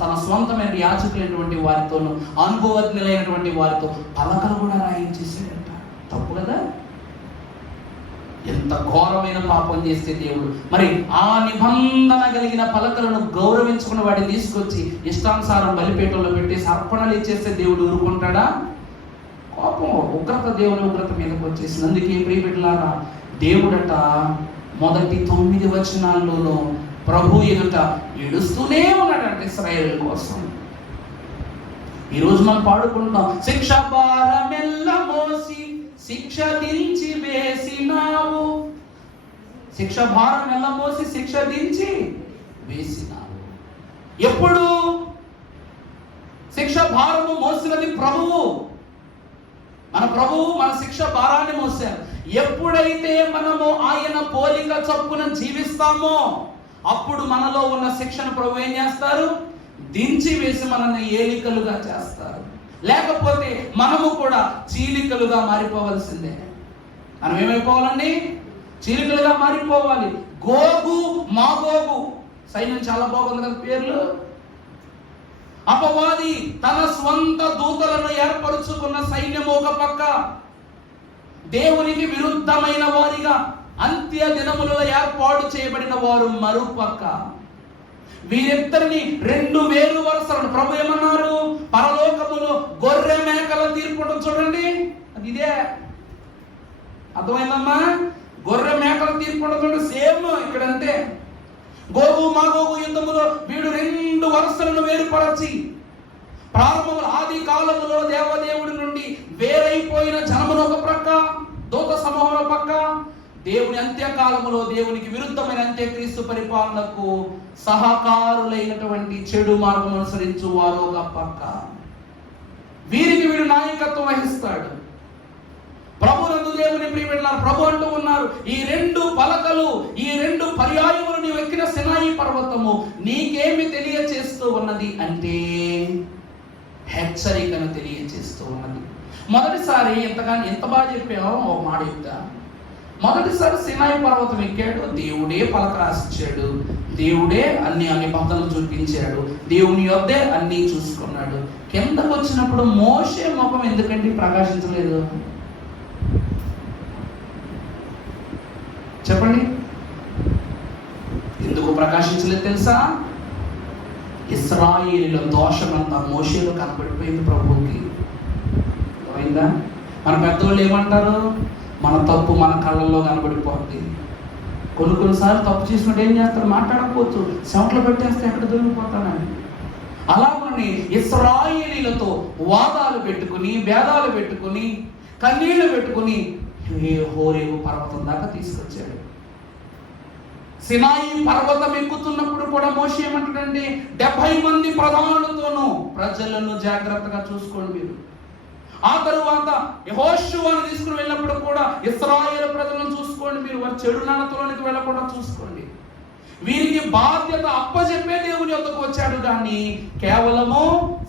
తన స్వంతమైన యాజకులైనటువంటి వారితోనూ, అనుభవజ్ఞులైనటువంటి వారితో పలకలు కూడా రాయించేసాడట. తప్పు కదా? ఎంత ఘోరమైన పాపం చేస్తే దేవుడు మరి ఆ నిబంధన కలిగిన పలకలను గౌరవించుకున్న వాడిని తీసుకొచ్చి ఇష్టానుసారం బలిపీఠంలో పెట్టేసి అర్పణలు ఇచ్చేస్తే దేవుడు ఊరుకుంటాడా? కోపం, ఉగ్రత, దేవుని ఉగ్రత మీదకి వచ్చేసింది. అందుకే ప్రియబిడ్డలారా, దేవుడట మొదటి 9 వచనాల్లోనూ ప్రభు ఎదుట ఏడుస్తూనే ఉన్నాడంట ఇశ్రాయేలు కోసం. ఈరోజు మనం పాడుకుంటాం, శిక్ష భారమెల్ల మోసి శిక్ష దించి వేసినావు. శిక్ష భారం ఎలా మోసి శిక్ష దించి వేసినావు. ఎప్పుడు శిక్ష భారము మోసినది ప్రభువు. మన ప్రభువు మన శిక్ష భారాన్ని మోసారు. ఎప్పుడైతే మనము ఆయన పోలిక చొప్పున జీవిస్తామో అప్పుడు మనలో ఉన్న శిక్షను ప్రభు ఏం చేస్తారు? దించి వేసి మనల్ని ఏలికలుగా చేస్తారు. లేకపోతే మనము కూడా చీలికలుగా మారిపోవలసిందే. మనం ఏమైపోవాలండి? చీలికలుగా మారిపోవాలి. గోగు మాగోగు సైన్యం చాలా బాగుంది కదా పేర్లు. అపవాది తన స్వంత దూతలను ఏర్పరుచుకున్న సైన్యము ఒక పక్క, దేవునికి విరుద్ధమైన వారిగా అంత్య దినములలో ఏర్పాటు చేయబడిన వారు మరుపక్క. వీరిద్దరిని 2 వరుసలను ప్రభు ఏమన్నారు? పరలోకములో గొర్రె మేకల తీర్పు చూడండి, అది ఇదే. అర్థమైందమ్మా? గొర్రె మేకల తీర్పు చూడండి, సేమ్ ఇక్కడ అంతే. గోగు మాగోగు యుద్ధములో వీడు 2 వరుసలను వేరుపరచి ప్రారంభంలో ఆది కాలములో దేవదేవుడి నుండి వేరైపోయిన జనమును ఒక ప్రక్క, దూత సమూహం పక్క, దేవుని అంత్యకాలములో దేవునికి విరుద్ధమైన అంత్యక్రీస్తు పరిపాలనకు సహకారులైనటువంటి చెడు మార్గం అనుసరించు వారు ఒక పక్క. వీరికి వీడు నాయకత్వం వహిస్తాడు. ప్రభునందు దేవుని ప్రియబిడ్డలారా, ప్రభు అంటూ ఉన్నారు, ఈ 2 పలకలు, ఈ 2 పర్యాయములు నీవు ఎక్కిన సినాయి పర్వతము నీకేమి తెలియచేస్తూ ఉన్నది అంటే హెచ్చరికను తెలియచేస్తూ ఉన్నది. మొదటిసారి ఎంత బాగా చెప్పామో ఒక మాట చెప్తా. మొదటిసారి సినాయి పర్వతం ఎక్కాడు, దేవుడే పలక రాసిచ్చాడు, దేవుడే అన్ని నిబంధనలు చూపించాడు, దేవుని యొద్దే అన్ని చూసుకున్నాడు. కిందకు వచ్చినప్పుడు మోషే ముఖం ఎందుకంటే ప్రకాశించలేదు? చెప్పండి, ఎందుకు ప్రకాశించలేదు తెలుసా? ఇశ్రాయేలీల దోషమంతా మోషేలో కనబడిపోయింది ప్రభువుకి. అయిందా? మన పెద్దోళ్ళు ఏమంటారు? మన తప్పు మన కళ్ళల్లో కనబడిపోతుంది. కొన్నిసార్లు తప్పు చేసినట్టు ఏం చేస్తారు? మాట్లాడకపోవచ్చు, చెమటలు పెట్టేస్తే ఎక్కడ దొరికిపోతానని. అలాగని ఇశ్రాయేలీలతో వాదాలు పెట్టుకుని, భేదాలు పెట్టుకుని, కన్నీళ్లు పెట్టుకుని హోరేబు పర్వతం దాకా తీసుకొచ్చాడు. సినాయి పర్వతం ఎక్కుతున్నప్పుడు కూడా మోషే ఏమంటాడంటే 70 మంది ప్రధానులతోనూ ప్రజలను జాగ్రత్తగా చూసుకోండి మీరు. ఆ తరువాత యెహోషువను తీసుకుని వెళ్ళినప్పుడు కూడా ఇశ్రాయేలు ప్రజలను చూసుకోండి మీరు, వారి చెడు నడతలోనికి వెళ్ళకుండా చూసుకోండి. వీరికి బాధ్యత అప్పచెప్పే దేవుని యొద్దకు వచ్చాడు. కానీ కేవలము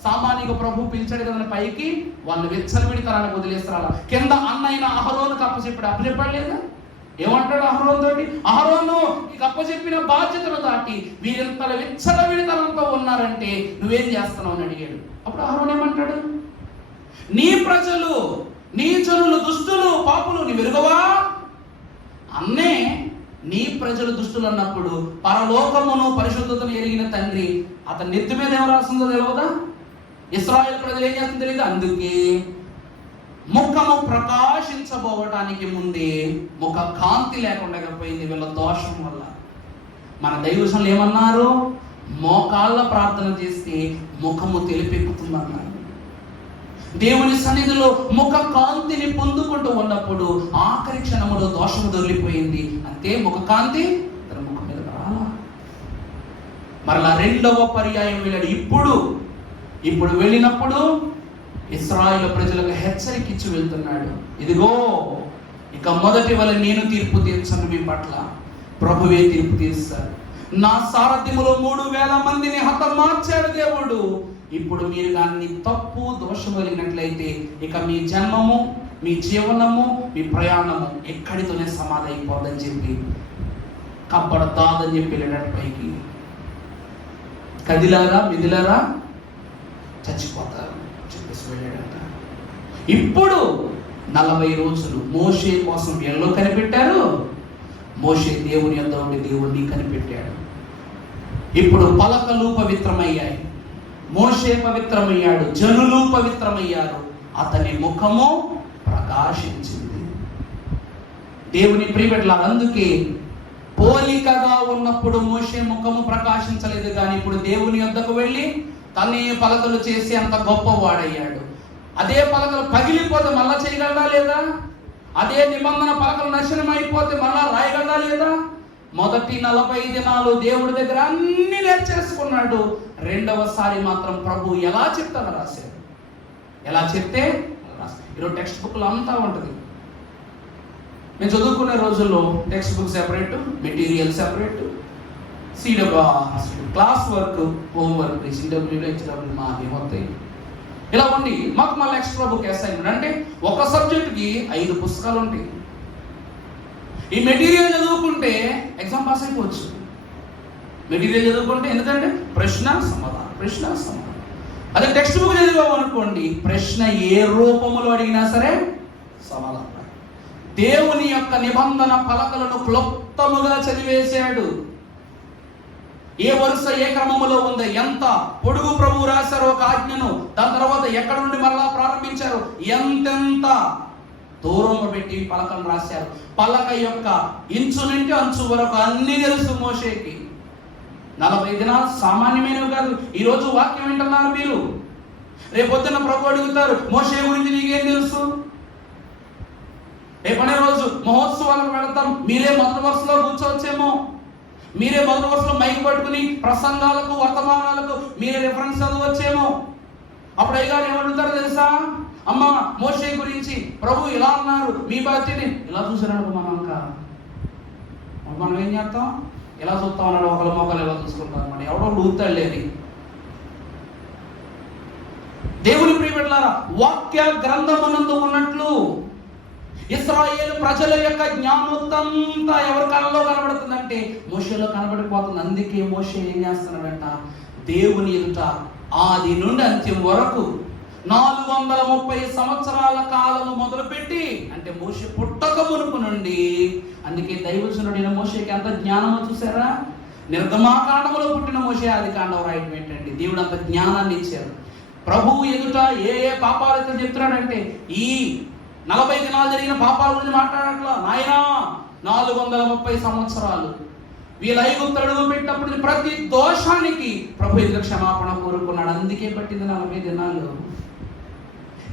సామాన్యంగా ప్రభు పిలిచాడు కదా పైకి, వాళ్ళు వెచ్చని విడితనాన్ని వదిలేస్తారు. కింద అన్నైన అహరోనుకు అప్పచెప్పాడు లేదా? ఏమంటాడు అహరోన్ తోటి? అహరోను నీకు అప్పచెప్పిన బాధ్యతను దాటి వీరింతల విచ్చలవిడితనంతో ఉన్నారంటే నువ్వేం చేస్తున్నావు అని అడిగాడు. అప్పుడు అహరోన్ ఏమంటాడు? నీ ప్రజలు, నీ జనులు దుష్టులు, పాపులు, నీ వెరుగవా అన్నే. నీ ప్రజలు దుష్టులు అన్నప్పుడు పరలోకమును పరిశుద్ధతను ఎరిగిన తండ్రి అతని నెత్తి మీద ఏం రాస్తుందో తెలియదా? ఇశ్రాయేలు ప్రజలు ఏం చేస్తుందో తెలియదు. అందుకే ముఖము ప్రకాశించబోవటానికి ముందే ముఖ కాంతి లేకుండా పోయింది వీళ్ళ దోషం వల్ల. మన దైవజనులు ఏమన్నారు? మోకాళ్ళ ప్రార్థన చేస్తే ముఖము తెలిపెక్కుతుందన్నారు. దేవుని సన్నిధిలో ముఖ కాంతిని పొందుకుంటూ ఉన్నప్పుడు ఆఖరి క్షణములో దోషము దొరికిపోయింది. అంతే, ముఖ కాంతి తన ముఖం మీద రాలా. మరలా రెండవ పర్యాయం వెళ్ళాడు. ఇప్పుడు వెళ్ళినప్పుడు ఇశ్రాయేలు ప్రజలకు హెచ్చరిక ఇచ్చి వెళ్తున్నాడు. ఇదిగో ఇక మొదటి వల్ల నేను తీర్పు తీర్చను మీ పట్ల, ప్రభువే తీర్పు తీర్చాడు. నా సారథ్యములో 3000 మందిని హతమార్చాడు దేవుడు. ఇప్పుడు మీరు దాన్ని తప్పు దోషం కలిగినట్లయితే ఇక మీ జన్మము, మీ జీవనము, మీ ప్రయాణము ఎక్కడితోనే సమాధి అయిపోద్దని చెప్పి కప్పడతాదని చెప్పి వెళ్ళాడు పైకి. కదిలారా మిదిలారా చచ్చిపోతారు చెప్పేసి వెళ్ళాడట. ఇప్పుడు 40 రోజులు మోషే కోసం ఎల్లో కనిపెట్టారు. మోషే దేవుని యొద్ద ఉండి దేవుణ్ణి కనిపెట్టాడు. ఇప్పుడు పలకలు పవిత్రమయ్యాయి, మోషే పవిత్రమయ్యాడు, జనులు పవిత్రమయ్యారు, అతని ముఖము ప్రకాశించింది. దేవుని ప్రియబిడ్డలారా, అందుకే పోలికగా ఉన్నప్పుడు మోషే ముఖము ప్రకాశించలేదు, కానీ ఇప్పుడు దేవుని యొద్దకు వెళ్ళి తనే పలకలు చేసి అంత గొప్పవాడయ్యాడు. అదే పలకలు పగిలిపోతే మళ్ళా చేయగలదా లేదా? అదే నిబంధన పలకలు నాశనం అయిపోతే మళ్ళా రాయగలదా లేదా? మొదటి 40 దినాలు దేవుడి దగ్గర అన్ని నేర్చేసుకున్నాడు. రెండవసారి మాత్రం ప్రభు ఎలా చెప్తానో రాశాడు. ఎలా చెప్తే ఈరోజు టెక్స్ట్ బుక్లో అంతా ఉంటుంది. నేను చదువుకునే రోజుల్లో text book separate, material separate, class work, homework, సిడబ్ల్యూలో హెచ్డబ్ల్యూ మాది మొత్తం ఇలా ఉండి మాకు మళ్ళీ ఎక్స్ట్రా బుక్ అసైన్మెంట్. అంటే ఒక సబ్జెక్ట్కి 5 పుస్తకాలు ఉంటాయి. ఈ మెటీరియల్ చదువుకుంటే ఎగ్జామ్ పాస్ అయిపోవచ్చు. మెటీరియల్ చదువుకుంటే, ఎందుకంటే ప్రశ్న సమాధానం, ప్రశ్న సమాధానం. అదే టెక్స్ట్ బుక్ చదివాము అనుకోండి, ప్రశ్న ఏ రూపములో అడిగినా సరే సమాధానం. దేవుని యొక్క నిబంధన పలకలను క్లుప్తముగా చదివేశాడు. ఏ వరుస ఏ క్రమములో ఉంది, ఎంత పొడుగు ప్రభు రాశారు ఒక ఆజ్ఞను, దాని తర్వాత ఎక్కడ నుండి మరలా ప్రారంభించారు, ఎంతెంత దూరం పెట్టి పలకను రాశారు. పలక యొక్క ఇంచు నుండి అంచు వరకు అన్ని తెలుసు మోషేకి. 40 దినాలు సామాన్యమైనవి కాదు. ఈరోజు వాక్యం వింటున్నారు మీరు, రేపొద్దున ప్రభు అడుగుతారు మోషే గురించి నీకేం తెలుసు? రేపనే రోజు మహోత్సవాలకు వెళతాం, మీరే మొదటి వరుసలో కూర్చోవచ్చేమో, మీరే మొదటి వరుసలో మైక్ పట్టుకుని ప్రసంగాలకు వర్తమానాలకు మీరే రిఫరెన్స్ చదవచ్చేమో. అప్పుడు అయ్యగారు ఏమడుగుతారు తెలుసా? అమ్మ మోషే గురించి ప్రభు ఇలా అన్నారు, మీ బాధ్యతని ఇలా చూసినాడు. మనం ఏం చేస్తాం? ఎలా చూస్తాం అన్నాడు, ఒకళ్ళ మొక్కలు ఎలా చూసుకుంటాం అన్నమాట. ఎవడో లూతాడు లేదు. దేవుని ప్రియబిడ్డలారా, వాక్య గ్రంథమునందు ఉన్నట్లు ఇశ్రాయేలు ప్రజల యొక్క జ్ఞానోక్తంతా ఎవరి కాలంలో కనబడుతుందంటే మోషేలో కనబడిపోతుంది. అందుకే మోషే ఏం చేస్తున్నాడంట, దేవుని ఎదుట ఆది నుండి అంత్యం వరకు 430 సంవత్సరాల కాలము మొదలుపెట్టి, అంటే మోషే పుట్టక మునుపు నుండి. అందుకే దైవజనుడైన మోషేకి అంత జ్ఞానమో చూసారా? నిర్గమాకాండములో పుట్టిన మోషే ఆది కాండం రాయడం ఏంటండి? దేవుడు అంత జ్ఞానాన్ని ఇచ్చారు. ప్రభువు ఎదుట ఏ ఏ పాపాలు అయితే చెప్తున్నాడంటే, ఈ 40 దినాలు జరిగిన పాపాల గురించి మాట్లాడట్లా. నాయనా 430 సంవత్సరాలు వీళ్ళ ఐగుప్తు అడుగు పెట్టినప్పుడు ప్రతి దోషానికి ప్రభు ఎదుట క్షమాపణ కోరుకున్నాడు. అందుకే పట్టింది 40 దినాలు.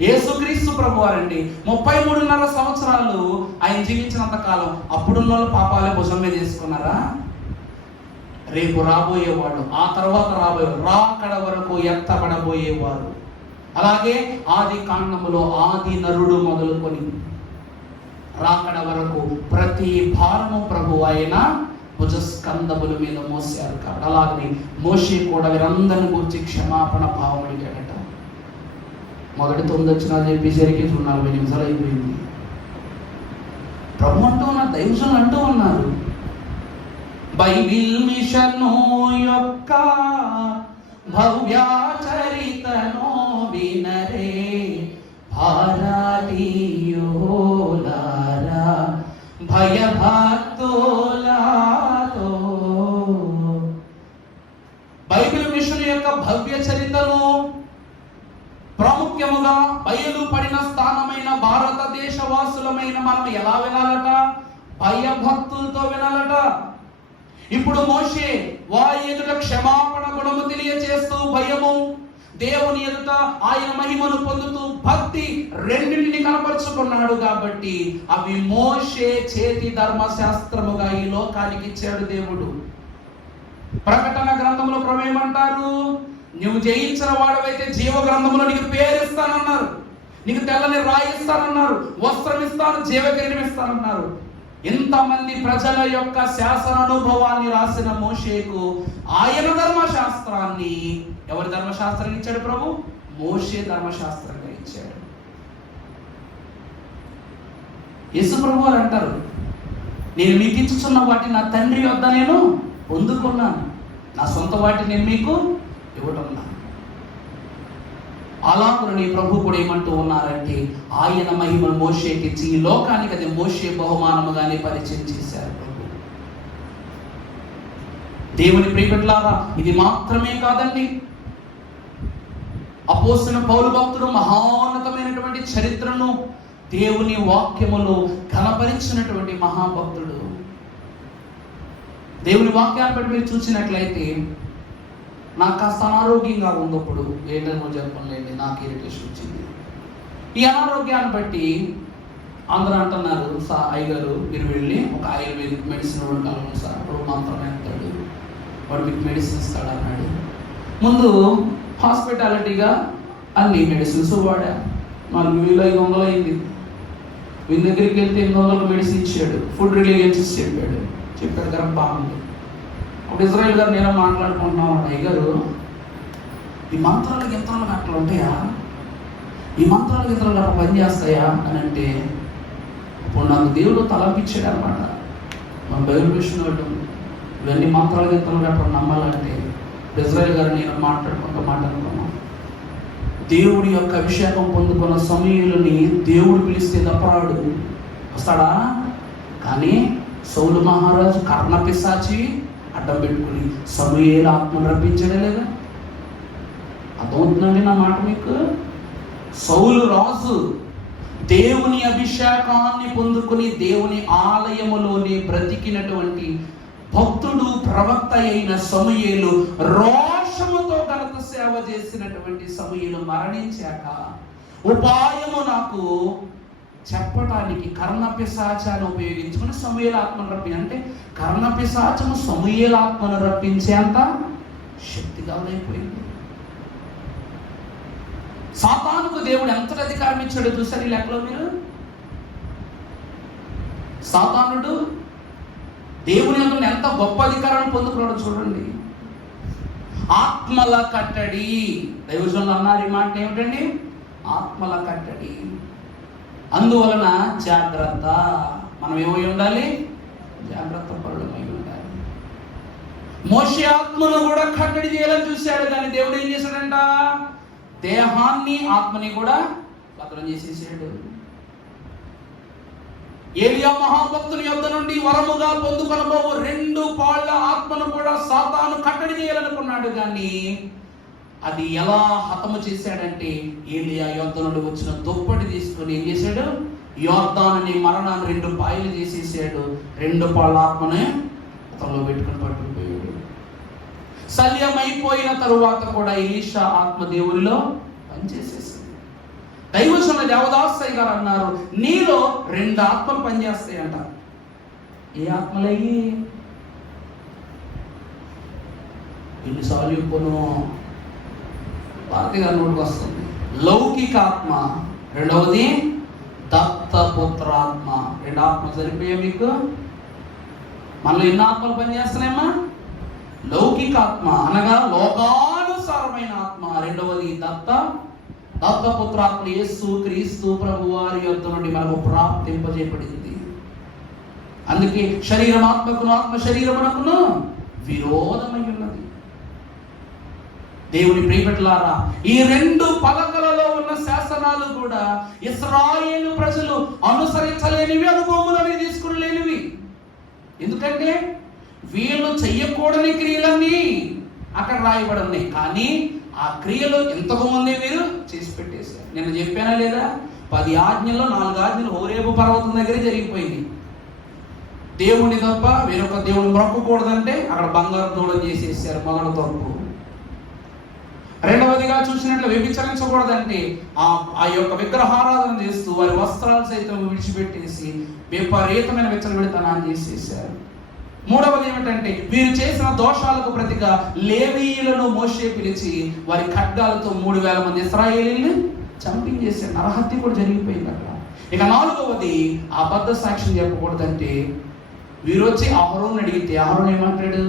యేసుక్రీస్తు ప్రభు వారండి 33.5 సంవత్సరాలు ఆయన జీవించినంత కాలం అప్పుడున్న వాళ్ళు పాపాలే భుజం మీద చేసుకున్నారా? రేపు రాబోయేవాడు, ఆ తర్వాత రాబోయేవాడు, రాకడ వరకు ఎత్తబడబోయేవారు. అలాగే ఆది కాండములో ఆది నరుడు మొదలుకొని రాకడ వరకు ప్రతి భారము ప్రభు ఆయన భుజస్కంధముల మీద మోసారు. కాబట్టి అలాగే మోషే కూడా వీరందరిని గురించి క్షమాపణ భావం అడిగాడట. మొదటి 9 వచనాలు చెప్పేసరికి 40 నిమిషాలు అయిపోయింది. ప్రభు అంటూ నా దైవజనులు అంటూ ఉన్నారు, బైబిల్ మిషను యొక్క భవ్య చరితను వినరే భారతీయులారా భయభక్తులతో. బైబిల్ మిషన్ యొక్క భవ్య చరితను ప్రాముఖ్యముగా బయలుపడిన స్థానమైన భారతదేశ వాసులమైన మనం ఎలా వినాలట? భయభక్తులతో వినాలట. ఇప్పుడు మోషే వారి ఎదుట క్షమాపణ గుణము తెలియచేస్తూ భయము, దేవుని ఎదుట ఆయన మహిమను పొందుతూ భక్తి రెండింటిని కనపరుచుకున్నాడు. కాబట్టి అవి మోషే చేతి ధర్మశాస్త్రముగా ఈ లోకానికి ఇచ్చాడు దేవుడు. ప్రకటన గ్రంథంలో ప్రభు ఏమంటారు? నువ్వు జయించిన వాడవైతే జీవ గ్రంథంలో నీకు పేరు ఇస్తానన్నారు, నీకు తెల్లని రాయి ఇస్తానన్నారు, వస్త్రం ఇస్తాను, జీవకిరీటం ఇస్తానన్నారు. ఇంతమంది ప్రజల యొక్క శాసన అనుభవాన్ని రాసిన మోషేకు ఆయన ధర్మశాస్త్రాన్ని, ఎవరి ధర్మశాస్త్రాన్ని ఇచ్చాడు ప్రభు? మోషే ధర్మశాస్త్రంగా ఇచ్చాడు. యేసు ప్రభు వారు అంటారు, నేను మీకు ఇచ్చుచున్న వాటిని నా తండ్రి వద్ద నేను పొందుకున్నాను, నా సొంత వాటిని నేను మీకు ఇవ్వడం. అలాగని ప్రభు కూడా ఏమంటూ ఉన్నారంటే, ఆయన మహిమను మోషేకి ఇచ్చి ఈ లోకానికి అది మోషే బహుమానముగానే పరిచయం చేశారు ప్రభు. దేవుని ప్రియబిడ్డలారా, ఇది మాత్రమే కాదండి. అపోస్తలుడైన పౌలు భక్తుడు మహోన్నతమైనటువంటి చరిత్రను దేవుని వాక్యములో ఘనపరిచినటువంటి మహాభక్తుడు. దేవుని వాక్యాన్ని బట్టి మీరు చూసినట్లయితే, నాకు కాస్త అనారోగ్యంగా ఉన్నప్పుడు ఏంటో చెప్పలేండి, నాకు ఇరిటేషన్ వచ్చింది. ఈ అనారోగ్యాన్ని బట్టి అందరూ అంటున్నారు, అయ్యగారు మీరు వెళ్ళి ఒక ఆయుర్వేదిక్ మెడిసిన్ కలవండి సార్, ఇప్పుడు మంత్రం వేస్తాడు, వాడు మీకు మెడిసిన్ ఇస్తాడు అన్నాడు. ముందు హాస్పిటాలిటీగా అన్ని మెడిసిన్స్ వాడా. 4,500 అయింది. వీళ్ళ దగ్గరికి వెళ్తే 800 మెడిసిన్ ఇచ్చాడు. ఫుడ్ రిలీజియన్స్ చెప్పాడు కదా, బాగుంది. అప్పుడు ఇజ్రాయెల్ గారు నేను మాట్లాడుకుంటున్నాం, అయ్యగారు ఈ మంత్రాలు గింత్రాలు అట్లా ఉంటాయా, ఈ మంత్రాలు గింత్రాలు అట్లా పనిచేస్తాయా అని అంటే, ఇప్పుడు నాకు దేవుడు తలంపించాడు అనమాట. మన బైబిల్ విషయం వాళ్ళు ఇవన్నీ మంత్రాలు గింత్రాలు అట్లా నమ్మాలంటే, ఇజ్రాయెల్ గారు నేను మాట్లాడుకున్నాం. దేవుడి యొక్క అభిషేకం పొందుకున్న సమయంలోని దేవుడు పిలిస్తే తప్పరాడు వస్తాడా? కానీ సౌలు మహారాజు కర్ణ పిశాచి అడ్డం పెట్టుకుని సమూయేలు ఆత్మను రప్పించడే లేదా? అర్థమవుతుందండి నా మాట మీకు? సౌలు రాజు దేవుని అభిషేకాన్ని పొందుకుని దేవుని ఆలయములోనే బ్రతికినటువంటి భక్తుడు, ప్రవక్త అయిన సమూయేలు, రోషముతో ఘనత సేవ చేసినటువంటి సమూయేలు మరణించాక ఉపాయము నాకు చెప్పడానికి కర్ణపిశాచాన్ని ఉపయోగించుకుని సమూయేలు ఆత్మను రప్పించి, అంటే కర్ణపిశాచము సమూయేలు ఆత్మను రప్పించేంత శక్తిగా అయిపోయింది. సాతానుకు దేవుడు ఎంత అధికారం ఇచ్చాడో చూసారు ఈ లెక్కలో మీరు. సాతానుడు దేవుని యొక్క ఎంత గొప్ప అధికారాన్ని పొందుకున్నాడో చూడండి. ఆత్మల కట్టడి, దైవజనులు అన్నారు ఈ మాట ఏమిటండి? ఆత్మల కట్టడి. అందువలన జాగ్రత్త, మనం ఏమై ఉండాలి? జాగ్రత్త పరులమై ఉండాలి. మోషే ఆత్మను కూడా కట్టడి చేయాలని చూశాడు, కానీ దేవుడు ఏం చేశాడంట? దేహాన్ని ఆత్మని కూడా భద్రం చేసేసాడు. ఏలియా మహాభక్తుని యొద్ద నుండి వరముగా పొందుకొనబోవు 2 పాళ్ళ ఆత్మను కూడా సాతాను కట్టడి చేయాలనుకున్నాడు, కానీ అది ఎలా హతము చేశాడంటే, ఏలియా యొద్ద నుండి వచ్చిన దుప్పటి తీసుకొని ఏం చేశాడు? యోర్దానుని మరణాన్ని 2 పాయలు చేసేసాడు. 2 పాళ్ళ ఆత్మనే అతనిలో పెట్టుకుని పట్టుకుపోయాడు. శల్యమైపోయిన తరువాత కూడా ఎలీషా ఆత్మ దేవునిలో పనిచేసేసింది. దైవజనుల దేవదాసయ్య గారు అన్నారు, నీలో 2 ఆత్మలు పనిచేస్తాయంట. ఏ ఆత్మలయ్యి? ఎన్నిసార్లు చెప్పును, భారతి గారి నోటికి వస్తుంది. లౌకిక ఆత్మ, రెండవది దత్తపుత్రాత్మ. 2 ఆత్మలు సరిపోయా మీకు? మనలో ఎన్ని ఆత్మలు పనిచేస్తున్నాయమ్మా? లౌకిక ఆత్మ అనగా లోకానుసారమైన ఆత్మ, రెండవది దత్తపుత్రాత్మ. యేసు క్రీస్తు ప్రభు వారి యొద్ద నుండి మనకు ప్రాప్తింపజేయబడింది. అందుకే శరీరం ఆత్మకును, ఆత్మ శరీరమునకును విరోధమై ఉన్నది. దేవుని ప్రియబిడ్డలారా, ఈ 2 పలకలలో ఉన్న శాసనాలు కూడా ఇశ్రాయేలు ప్రజలు అనుసరించలేనివి, అనుభవములని తీసుకునలేనివి. ఎందుకంటే వీళ్ళు చెయ్యకూడని క్రియలన్నీ అక్కడ రాయబడి ఉన్నాయి. కానీ ఆ క్రియలు ఎంతకు ముందే వీరు చేసి పెట్టేశారు. నేను చెప్పానా లేదా? 10 ఆజ్ఞల్లో 4 ఆజ్ఞలు హోరేబు పర్వతం దగ్గరే జరిగిపోయింది. దేవుని తప్ప వేరొక దేవుని మొక్కకూడదంటే అక్కడ బంగారు దూడం చేసేసారు, మొదటి తప్పు. రెండవదిగా చూసినట్లు వ్యభిచరించకూడదంటే ఆ యొక్క విగ్రహారాధన చేస్తూ వారి వస్త్రాలు సైతం విడిచిపెట్టేసి విపరీతమైన విచ్చలవిడితనాన్ని చేసేసారు. మూడవది ఏమిటంటే వీరు చేసిన దోషాలకు ప్రతిగా లేవీయులను మోషే పిలిచి వారి ఖడ్గాలతో 3000 మంది ఇశ్రాయేలీయులను చంపించేసారు. నరహత్య కూడా జరిగిపోయింది అక్కడ. ఇక 4వది అబద్ధ సాక్ష్యం చెప్పకూడదంటే వీరు వచ్చి అహరోను అడిగితే అహరోను ఏమంటాడు?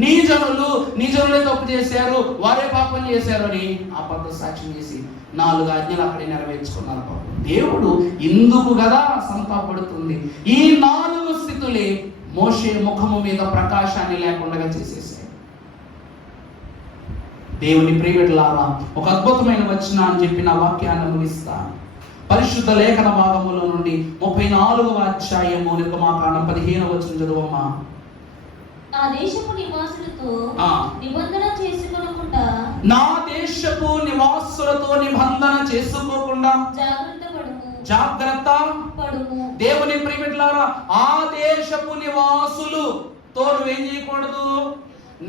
నీ జనులే తప్పు చేశారు, వారే పాపం చేశారు అని అబద్ధ సాక్ష్యం చేసి 4 ఆజ్ఞలు అక్కడే నెరవేర్చుకున్నారు. పాపం దేవుడు ఇందుకు కదా సంతాపడుతుంది. ఈ 4 స్థితులే మోషే ముఖము మీద ప్రకాశాన్ని లేకుండా చేసేసాయి. దేవుని ప్రియబిడ్డలారా, ఒక అద్భుతమైన వచనాన్ని చెప్పి నా వాక్యాన్ని ముగిస్తా. పరిశుద్ధ లేఖన భాగములో నుండి 34వ అధ్యాయము నిర్గమాకాండం 15వ వచనం చదువమ్మా. ఆ దేశపు నివాసులతో నిబంధన చేసుకోకుండా, నా దేశపు నివాసులతో నిబంధన చేసుకోకుండా జాగ్రత్త పడుము. దేవుని ప్రియబిడ్డలారా, ఆ దేశపు నివాసులతో నువ్వేం చేయకూడదు?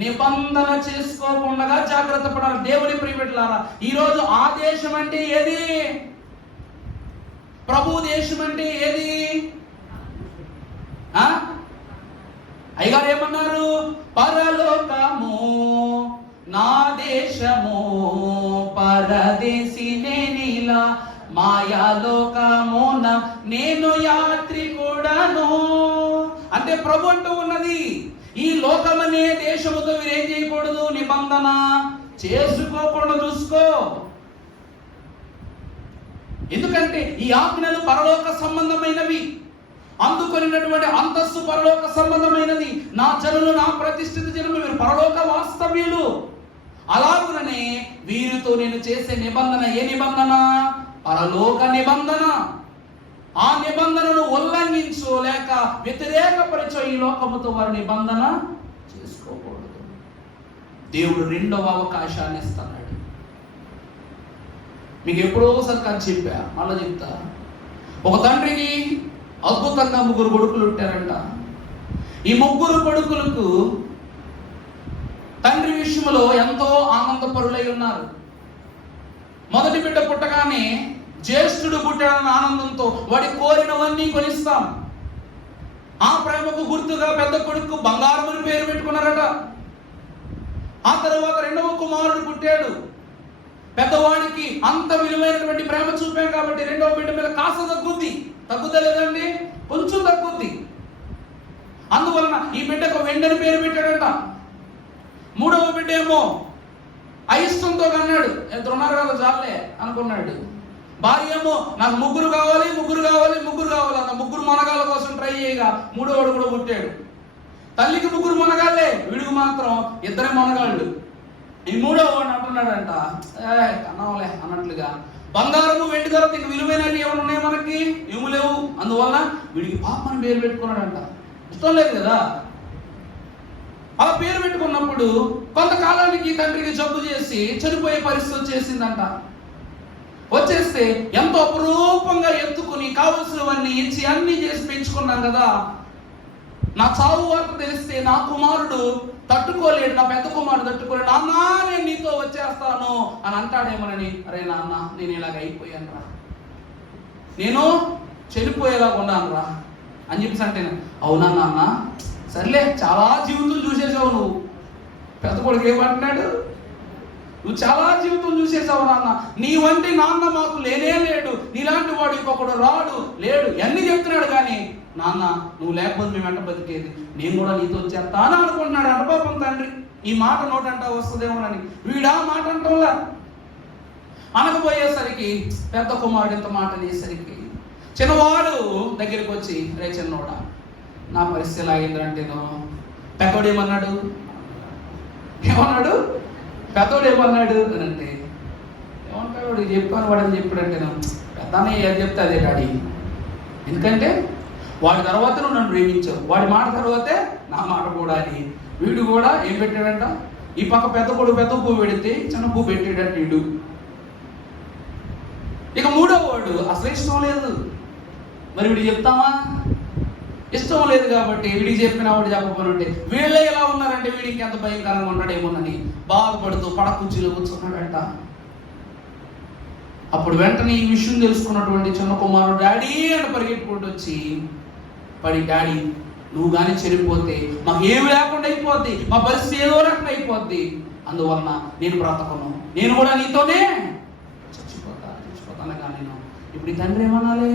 నిబంధన చేసుకోకుండా జాగ్రత్త పడాలి. దేవుని ప్రియబిడ్డలారా, ఈరోజు ఆ దేశం అంటే ఏది? ప్రభు దేశం అంటే ఏది? అయ్యగారు ఏమన్నారు? పరలోకము నా దేశము, పరదేశి నేనిలా, మాయాలోకమున నేను యాత్రికుడను. అంటే ప్రభు అంటూ ఉన్నది, ఈ లోకమనే దేశముతో మీరేం చేయకూడదు? నిబంధన చేసుకోకుండా చూసుకో. ఎందుకంటే ఈ ఆజ్ఞలు పరలోక సంబంధమైనవి, అందుకొనినటువంటి అంతస్తు పరలోక సంబంధమైనది. నా జనులు, నా ప్రతిష్ఠిత జనులు, వీరు పరలోక వాస్తవ్యులు. అలాగుననే వీరితో నేను చేసే నిబంధన ఏ నిబంధన? పరలోక నిబంధన. ఆ నిబంధనను ఉల్లంఘించో లేక వ్యతిరేకపరిచో ఈ లోకముతో వారి నిబంధన చేసుకోకూడదు. దేవుడు 2వ అవకాశాన్ని ఇస్తున్నాడు. మీకు ఎప్పుడో ఒకసారి చెప్పా, మళ్ళీ చెప్తా. ఒక తండ్రికి అద్భుతంగా 3 కొడుకులు ఉంటారంట. ఈ 3 కొడుకులకు తండ్రి విషయంలో ఎంతో ఆనందపరులై ఉన్నారు. మొదటి బిడ్డ పుట్టగానే జ్యేష్ఠుడు పుట్టాడన్న ఆనందంతో వాడి కోరినవన్నీ కొనిస్తాం. ఆ ప్రేమకు గుర్తుగా పెద్ద కొడుకు బంగారమని పేరు పెట్టుకున్నారట. ఆ తర్వాత 2వ కుమారుడు పుట్టాడు. పెద్దవాడికి అంత విలువైనటువంటి ప్రేమ చూపాం కాబట్టి 2వ బిడ్డ మీద కాస్త తగ్గుతలేదండి, కొంచెం తగ్గుద్ది. అందువలన ఈ బిడ్డకు వెండిని పేరు పెట్టాడంట. 3వ బిడ్డ ఏమో అయిష్టంతో కన్నాడు. ఉన్నారు కదా చాలే అనుకున్నాడు. భార్య ఏమో నాకు 3 కావాలి అన్న 3 మనగాళ్ళ కోసం ట్రై చేయగా 3వడు కూడా పుట్టాడు. తల్లికి 3 మనగాళ్ళే, వీడికి మాత్రం 2 మనగాళ్ళు. ఈ 3వ వాడు అంటున్నాడంట, కన్నావులే అన్నట్లుగా. బంగారము వెండి తర్వాత ఇంక విలువైనవి ఏమైనా ఉన్నాయి మనకి? ఏమి లేవు. అందువల్ల వీడికి పాపని పేరు పెట్టుకున్నాడంట. ఇష్టం లేదు కదా. అలా పేరు పెట్టుకున్నప్పుడు కొంతకాలానికి తండ్రికి జబ్బు చేసి చనిపోయే పరిస్థితి వచ్చేసిందంట. వచ్చేస్తే ఎంతో అపురూపంగా ఎత్తుకుని కావలసినవన్నీ ఇచ్చి అన్ని చేసి పెంచుకున్నాం కదా. నా చావు వార్త తెలిస్తే నా కుమారుడు తట్టుకోలేడు, నా పెద్ద కుమారుడు తట్టుకోలేడు. నాన్న నేను నీతో వచ్చేస్తాను అని అంటాడేమోనని. అరే నాన్న, నేను ఇలాగ అయిపోయాను రా, నేను చనిపోయేలాగా ఉన్నాను రా అని చెప్పేసి అంటే, అవునా నాన్న, సర్లే చాలా జీవితం చూసేసావు నువ్వు. పెద్ద కొడుకు ఏమంటున్నాడు? నువ్వు చాలా జీవితం చూసేసావు నాన్న, నీ వంటి నాన్న మాకు లేనే లేడు, నీలాంటి వాడు ఇంకొకడు రాడు లేడు అన్నీ చెప్తున్నాడు. కానీ నాన్న నువ్వు లేకపోతే మేము వెంట బతికేది, నేను కూడా నీతో వచ్చేస్తాను అనుకుంటున్నాడు అంట పాపం తండ్రి. ఈ మాట నోటంటా వస్తుందేమోనని వీడా మాట అంటంలా. అనకపోయేసరికి పెద్ద కుమారుడు ఇంత మాట అనేసరికి చిన్నవాడు దగ్గరికి వచ్చి, రే చిన్నోడా, నా పరిస్థితి లాగిందంటేనో పెద్దోడు ఏమన్నాడు పెద్దోడు అని అంటే ఏమంటాడు, వాడు చెప్పాను వాడని చెప్పాడంటేనో పెద్దనే ఏది చెప్తే అదే డాడీ. ఎందుకంటే వాడి తర్వాత నువ్వు నన్ను ప్రేమించావు, వాడి మాట తర్వాతే నా మాట కూడా అని వీడు కూడా ఏం పెట్టాడంట, ఈ పక్క పెద్ద పువ్వు పెడితే చిన్న పువ్వు పెట్టాడంట వీడు. ఇక మూడో వాడు అసలు ఇష్టం లేదు, మరి వీడికి చెప్తామా? ఇష్టం లేదు కాబట్టి వీడికి చెప్పినా వాడు చెప్పకపోతే వీళ్ళే ఎలా ఉన్నారంటే వీడికి ఎంత భయంకరంగా ఉన్నాడేమోనని బాధపడుతూ పడకుర్చీలో కూర్చున్నాడంట. అప్పుడు వెంటనే ఈ విషయం తెలుసుకున్నటువంటి చిన్న కుమారుడు డాడీ అని పరిగెట్టుకుంటూ వచ్చి పడి, డాడీ నువ్వు కానీ చెడిపోతే మాకు ఏమి లేకుండా అయిపోద్ది, మా పరిస్థితి ఏదో రకంగా అయిపోద్ది, అందువలన నేను బ్రతకను, నేను కూడా నీతోనే చచ్చిపోతాను కానీ నేను. ఇప్పుడు ఈ తండ్రి ఏమనాలి?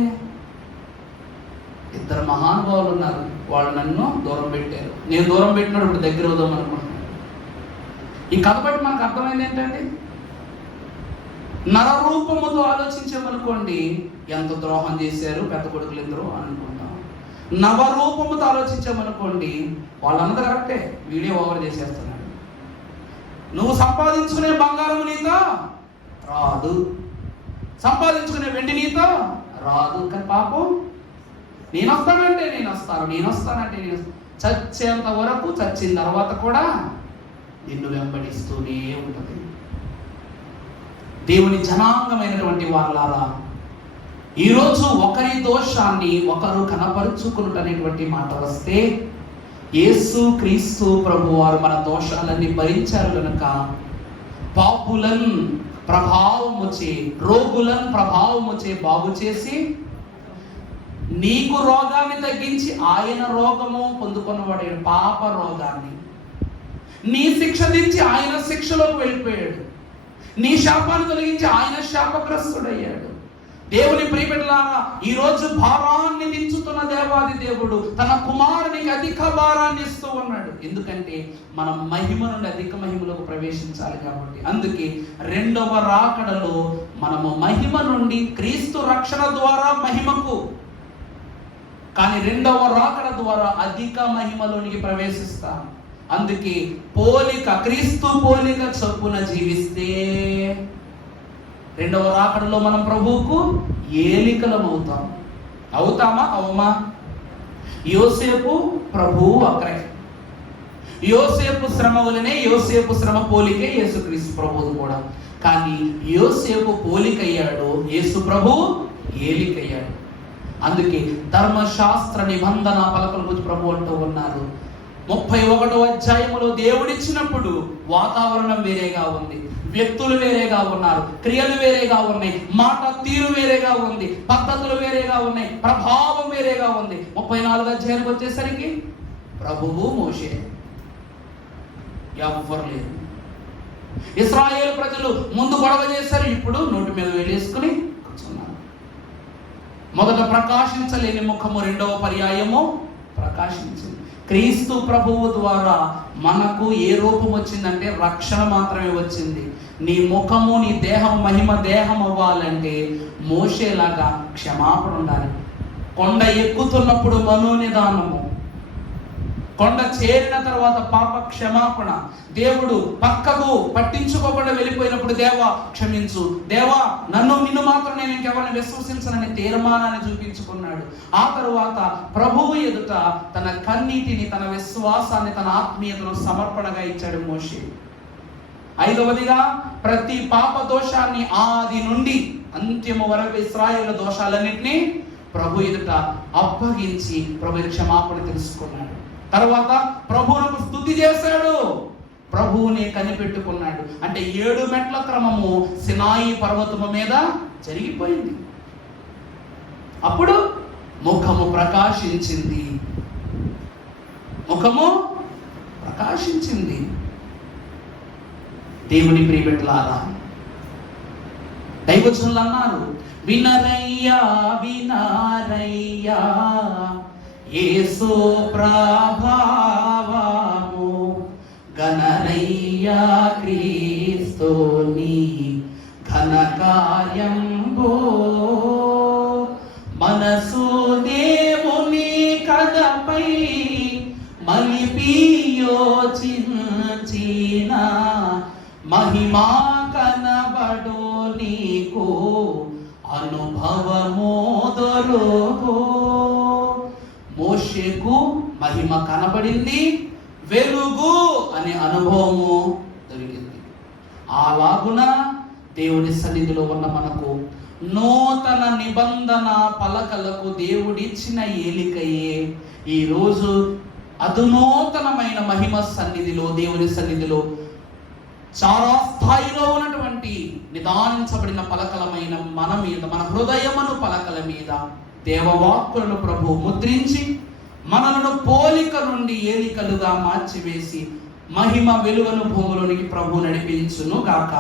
ఇద్దరు మహానుభావులు ఉన్నారు, వాళ్ళు నన్ను దూరం పెట్టారు, నేను దూరం పెట్టినప్పుడు ఇప్పుడు దగ్గర అవుదాం అనుకుంటున్నాను. ఈ కథ బట్టి మనకు అర్థమైంది ఏంటండి, నరరూపముతో ఆలోచించామనుకోండి ఎంత ద్రోహం చేశారు పెద్ద కొడుకులు ఇద్దరు అనుకుంటాం. నవరూపముతో ఆలోచించామనుకోండి వాళ్ళందరూ కరెక్టే, వీడియో ఓవర్ చేసేస్తున్నాడు. నువ్వు సంపాదించుకునే బంగారం నీతో రాదు, సంపాదించుకునే వెండి నీతో రాదు, కానీ పాపం నేను వస్తానంటే చచ్చేంత వరకు, చచ్చిన తర్వాత కూడా నిన్ను వెంబడిస్తూనే ఉంటుంది. దేవుని జనాంగమైనటువంటి వాళ్ళారా, ఈరోజు ఒకరి దోషాన్ని ఒకరు కనపరుచుకున్నటువంటి మాట వస్తే, యేసు క్రీస్తు ప్రభు వారు మన దోషాలన్నీ భరించారు కనుక పాపులను ప్రభావముచే, రోగులను ప్రభావముచే బాగు చేసి నీకు రోగాన్ని తగ్గించి ఆయన రోగము పొందుకున్నవాడు, పాప రోగాన్ని నీ శిక్ష దించి ఆయన శిక్షలోకి వెళ్ళిపోయాడు, నీ శాపాన్ని తొలగించి ఆయన శాపగ్రస్తుడయ్యాడు. దేవుని ప్రియబిడ్డలారా, ఈరోజు భారాన్ని దించుతున్న దేవాది దేవుడు తన కుమారునికి అధిక భారాన్ని ఇస్తూ ఉన్నాడు. ఎందుకంటే మనం మహిమ నుండి అధిక మహిమలోకి ప్రవేశించాలి కాబట్టి. అందుకే రెండవ రాకడలో మనము మహిమ నుండి క్రీస్తు రక్షణ ద్వారా మహిమకు, కానీ రెండవ రాకడ ద్వారా అధిక మహిమలోనికి ప్రవేశిస్తాం. అందుకే పోలిక, క్రీస్తు పోలిక చొప్పున జీవిస్తే రెండవ రాకడలో మనం ప్రభువుకు ఏలికలం అవుతామా? అవమా? యోసేపు ప్రభువు అగ్రే, యోసేపు శ్రమ వలనే యోసేపు శ్రమ పోలికే యేసుక్రీస్తు ప్రభువు కూడా. కానీ యోసేపు పోలికయ్యాడు, యేసు ప్రభువు ఏలికయ్యాడు. అందుకే ధర్మశాస్త్ర నిబంధన పలకల గురించి ప్రభు అంటూ ఉన్నారు. 31వ అధ్యాయములో దేవుడిచ్చినప్పుడు వాతావరణం వేరేగా ఉంది, వ్యక్తులు వేరేగా ఉన్నారు, క్రియలు వేరేగా ఉన్నాయి, మాట తీరు వేరేగా ఉంది, పద్ధతులు వేరేగా ఉన్నాయి, ప్రభావం వేరేగా ఉంది. 34వ అధ్యాయానికి వచ్చేసరికి ప్రభువు మోషే, ఎవ్వరు లేరు. ఇశ్రాయేలు ప్రజలు ముందు గొడవ చేశారు, ఇప్పుడు నోటి మీద వేలేసుకుని కూర్చున్నారు. మొదట ప్రకాశించలేని ముఖము రెండవ పర్యాయము ప్రకాశించింది. క్రీస్తు ప్రభువు ద్వారా మనకు ఏ రూపం వచ్చిందంటే రక్షణ మాత్రమే వచ్చింది. నీ ముఖము, నీ దేహం మహిమ దేహం అవ్వాలంటే మోషేలాగా క్షమాపణ ఉండాలి. కొండ ఎక్కుతున్నప్పుడు మనోనిదానము, కొండ చేరిన తర్వాత పాప క్షమాపణ. దేవుడు పక్కకు పట్టించుకోకుండా వెళ్ళిపోయినప్పుడు దేవా క్షమించు, దేవా నిన్ను మాత్రం నేను ఇంకెవరిని విశ్వసించనని తీర్మానాన్ని చూపించుకున్నాడు. ఆ తరువాత ప్రభువు ఎదుట తన కన్నీటిని, తన విశ్వాసాన్ని, తన ఆత్మీయతను సమర్పణగా ఇచ్చాడు మోషే. 5వదిగా ప్రతి పాప దోషాన్ని ఆది నుండి అంత్యము వరకు ఇశ్రాయేలు దోషాలన్నింటినీ ప్రభు ఎదుట అప్పగించి ప్రభు క్షమాపణ తెలుసుకున్నాడు. తర్వాత ప్రభువునకు స్తుతి చేశాడు, ప్రభువుని కనిపెట్టుకున్నాడు. అంటే 7 మెట్ల క్రమము సినాయి పర్వతము మీద జరిగిపోయింది. అప్పుడు ముఖము ప్రకాశించింది, ముఖము ప్రకాశించింది. దేవుని ప్రియబిడ్డలారా, దైవజనులు అన్నారు, వినరయ్యా వినారయ్యా యేసు ప్రభావము, గణరయ్యా క్రీస్తుని ఘన కార్యంబో, మనసు దేవుని కథపై మలిపియోచించిన మహిమా కనబడు నీకు అనుభవము దొరుకు. మోషేకు మహిమ కనబడింది, వెలుగు అనే అనుభవము దొరికింది. అలాగున దేవుని సన్నిధిలో ఉన్న మనకు నూతన నిబంధన పలకలకు దేవుడిచ్చిన ఏలికయే ఈరోజు అధునూతనమైన మహిమ సన్నిధిలో, దేవుని సన్నిధిలో చాలా స్థాయిలో ఉన్నటువంటి నిదానించబడిన పలకలమైన మన మీద, మన హృదయమును పలకల మీద దేవవాక్కులను ప్రభు ముద్రించి మనలను పోలిక నుండి ఏలికలుగా మార్చివేసి మహిమ వెలుగను భూములోనికి ప్రభు నడిపించును గాక.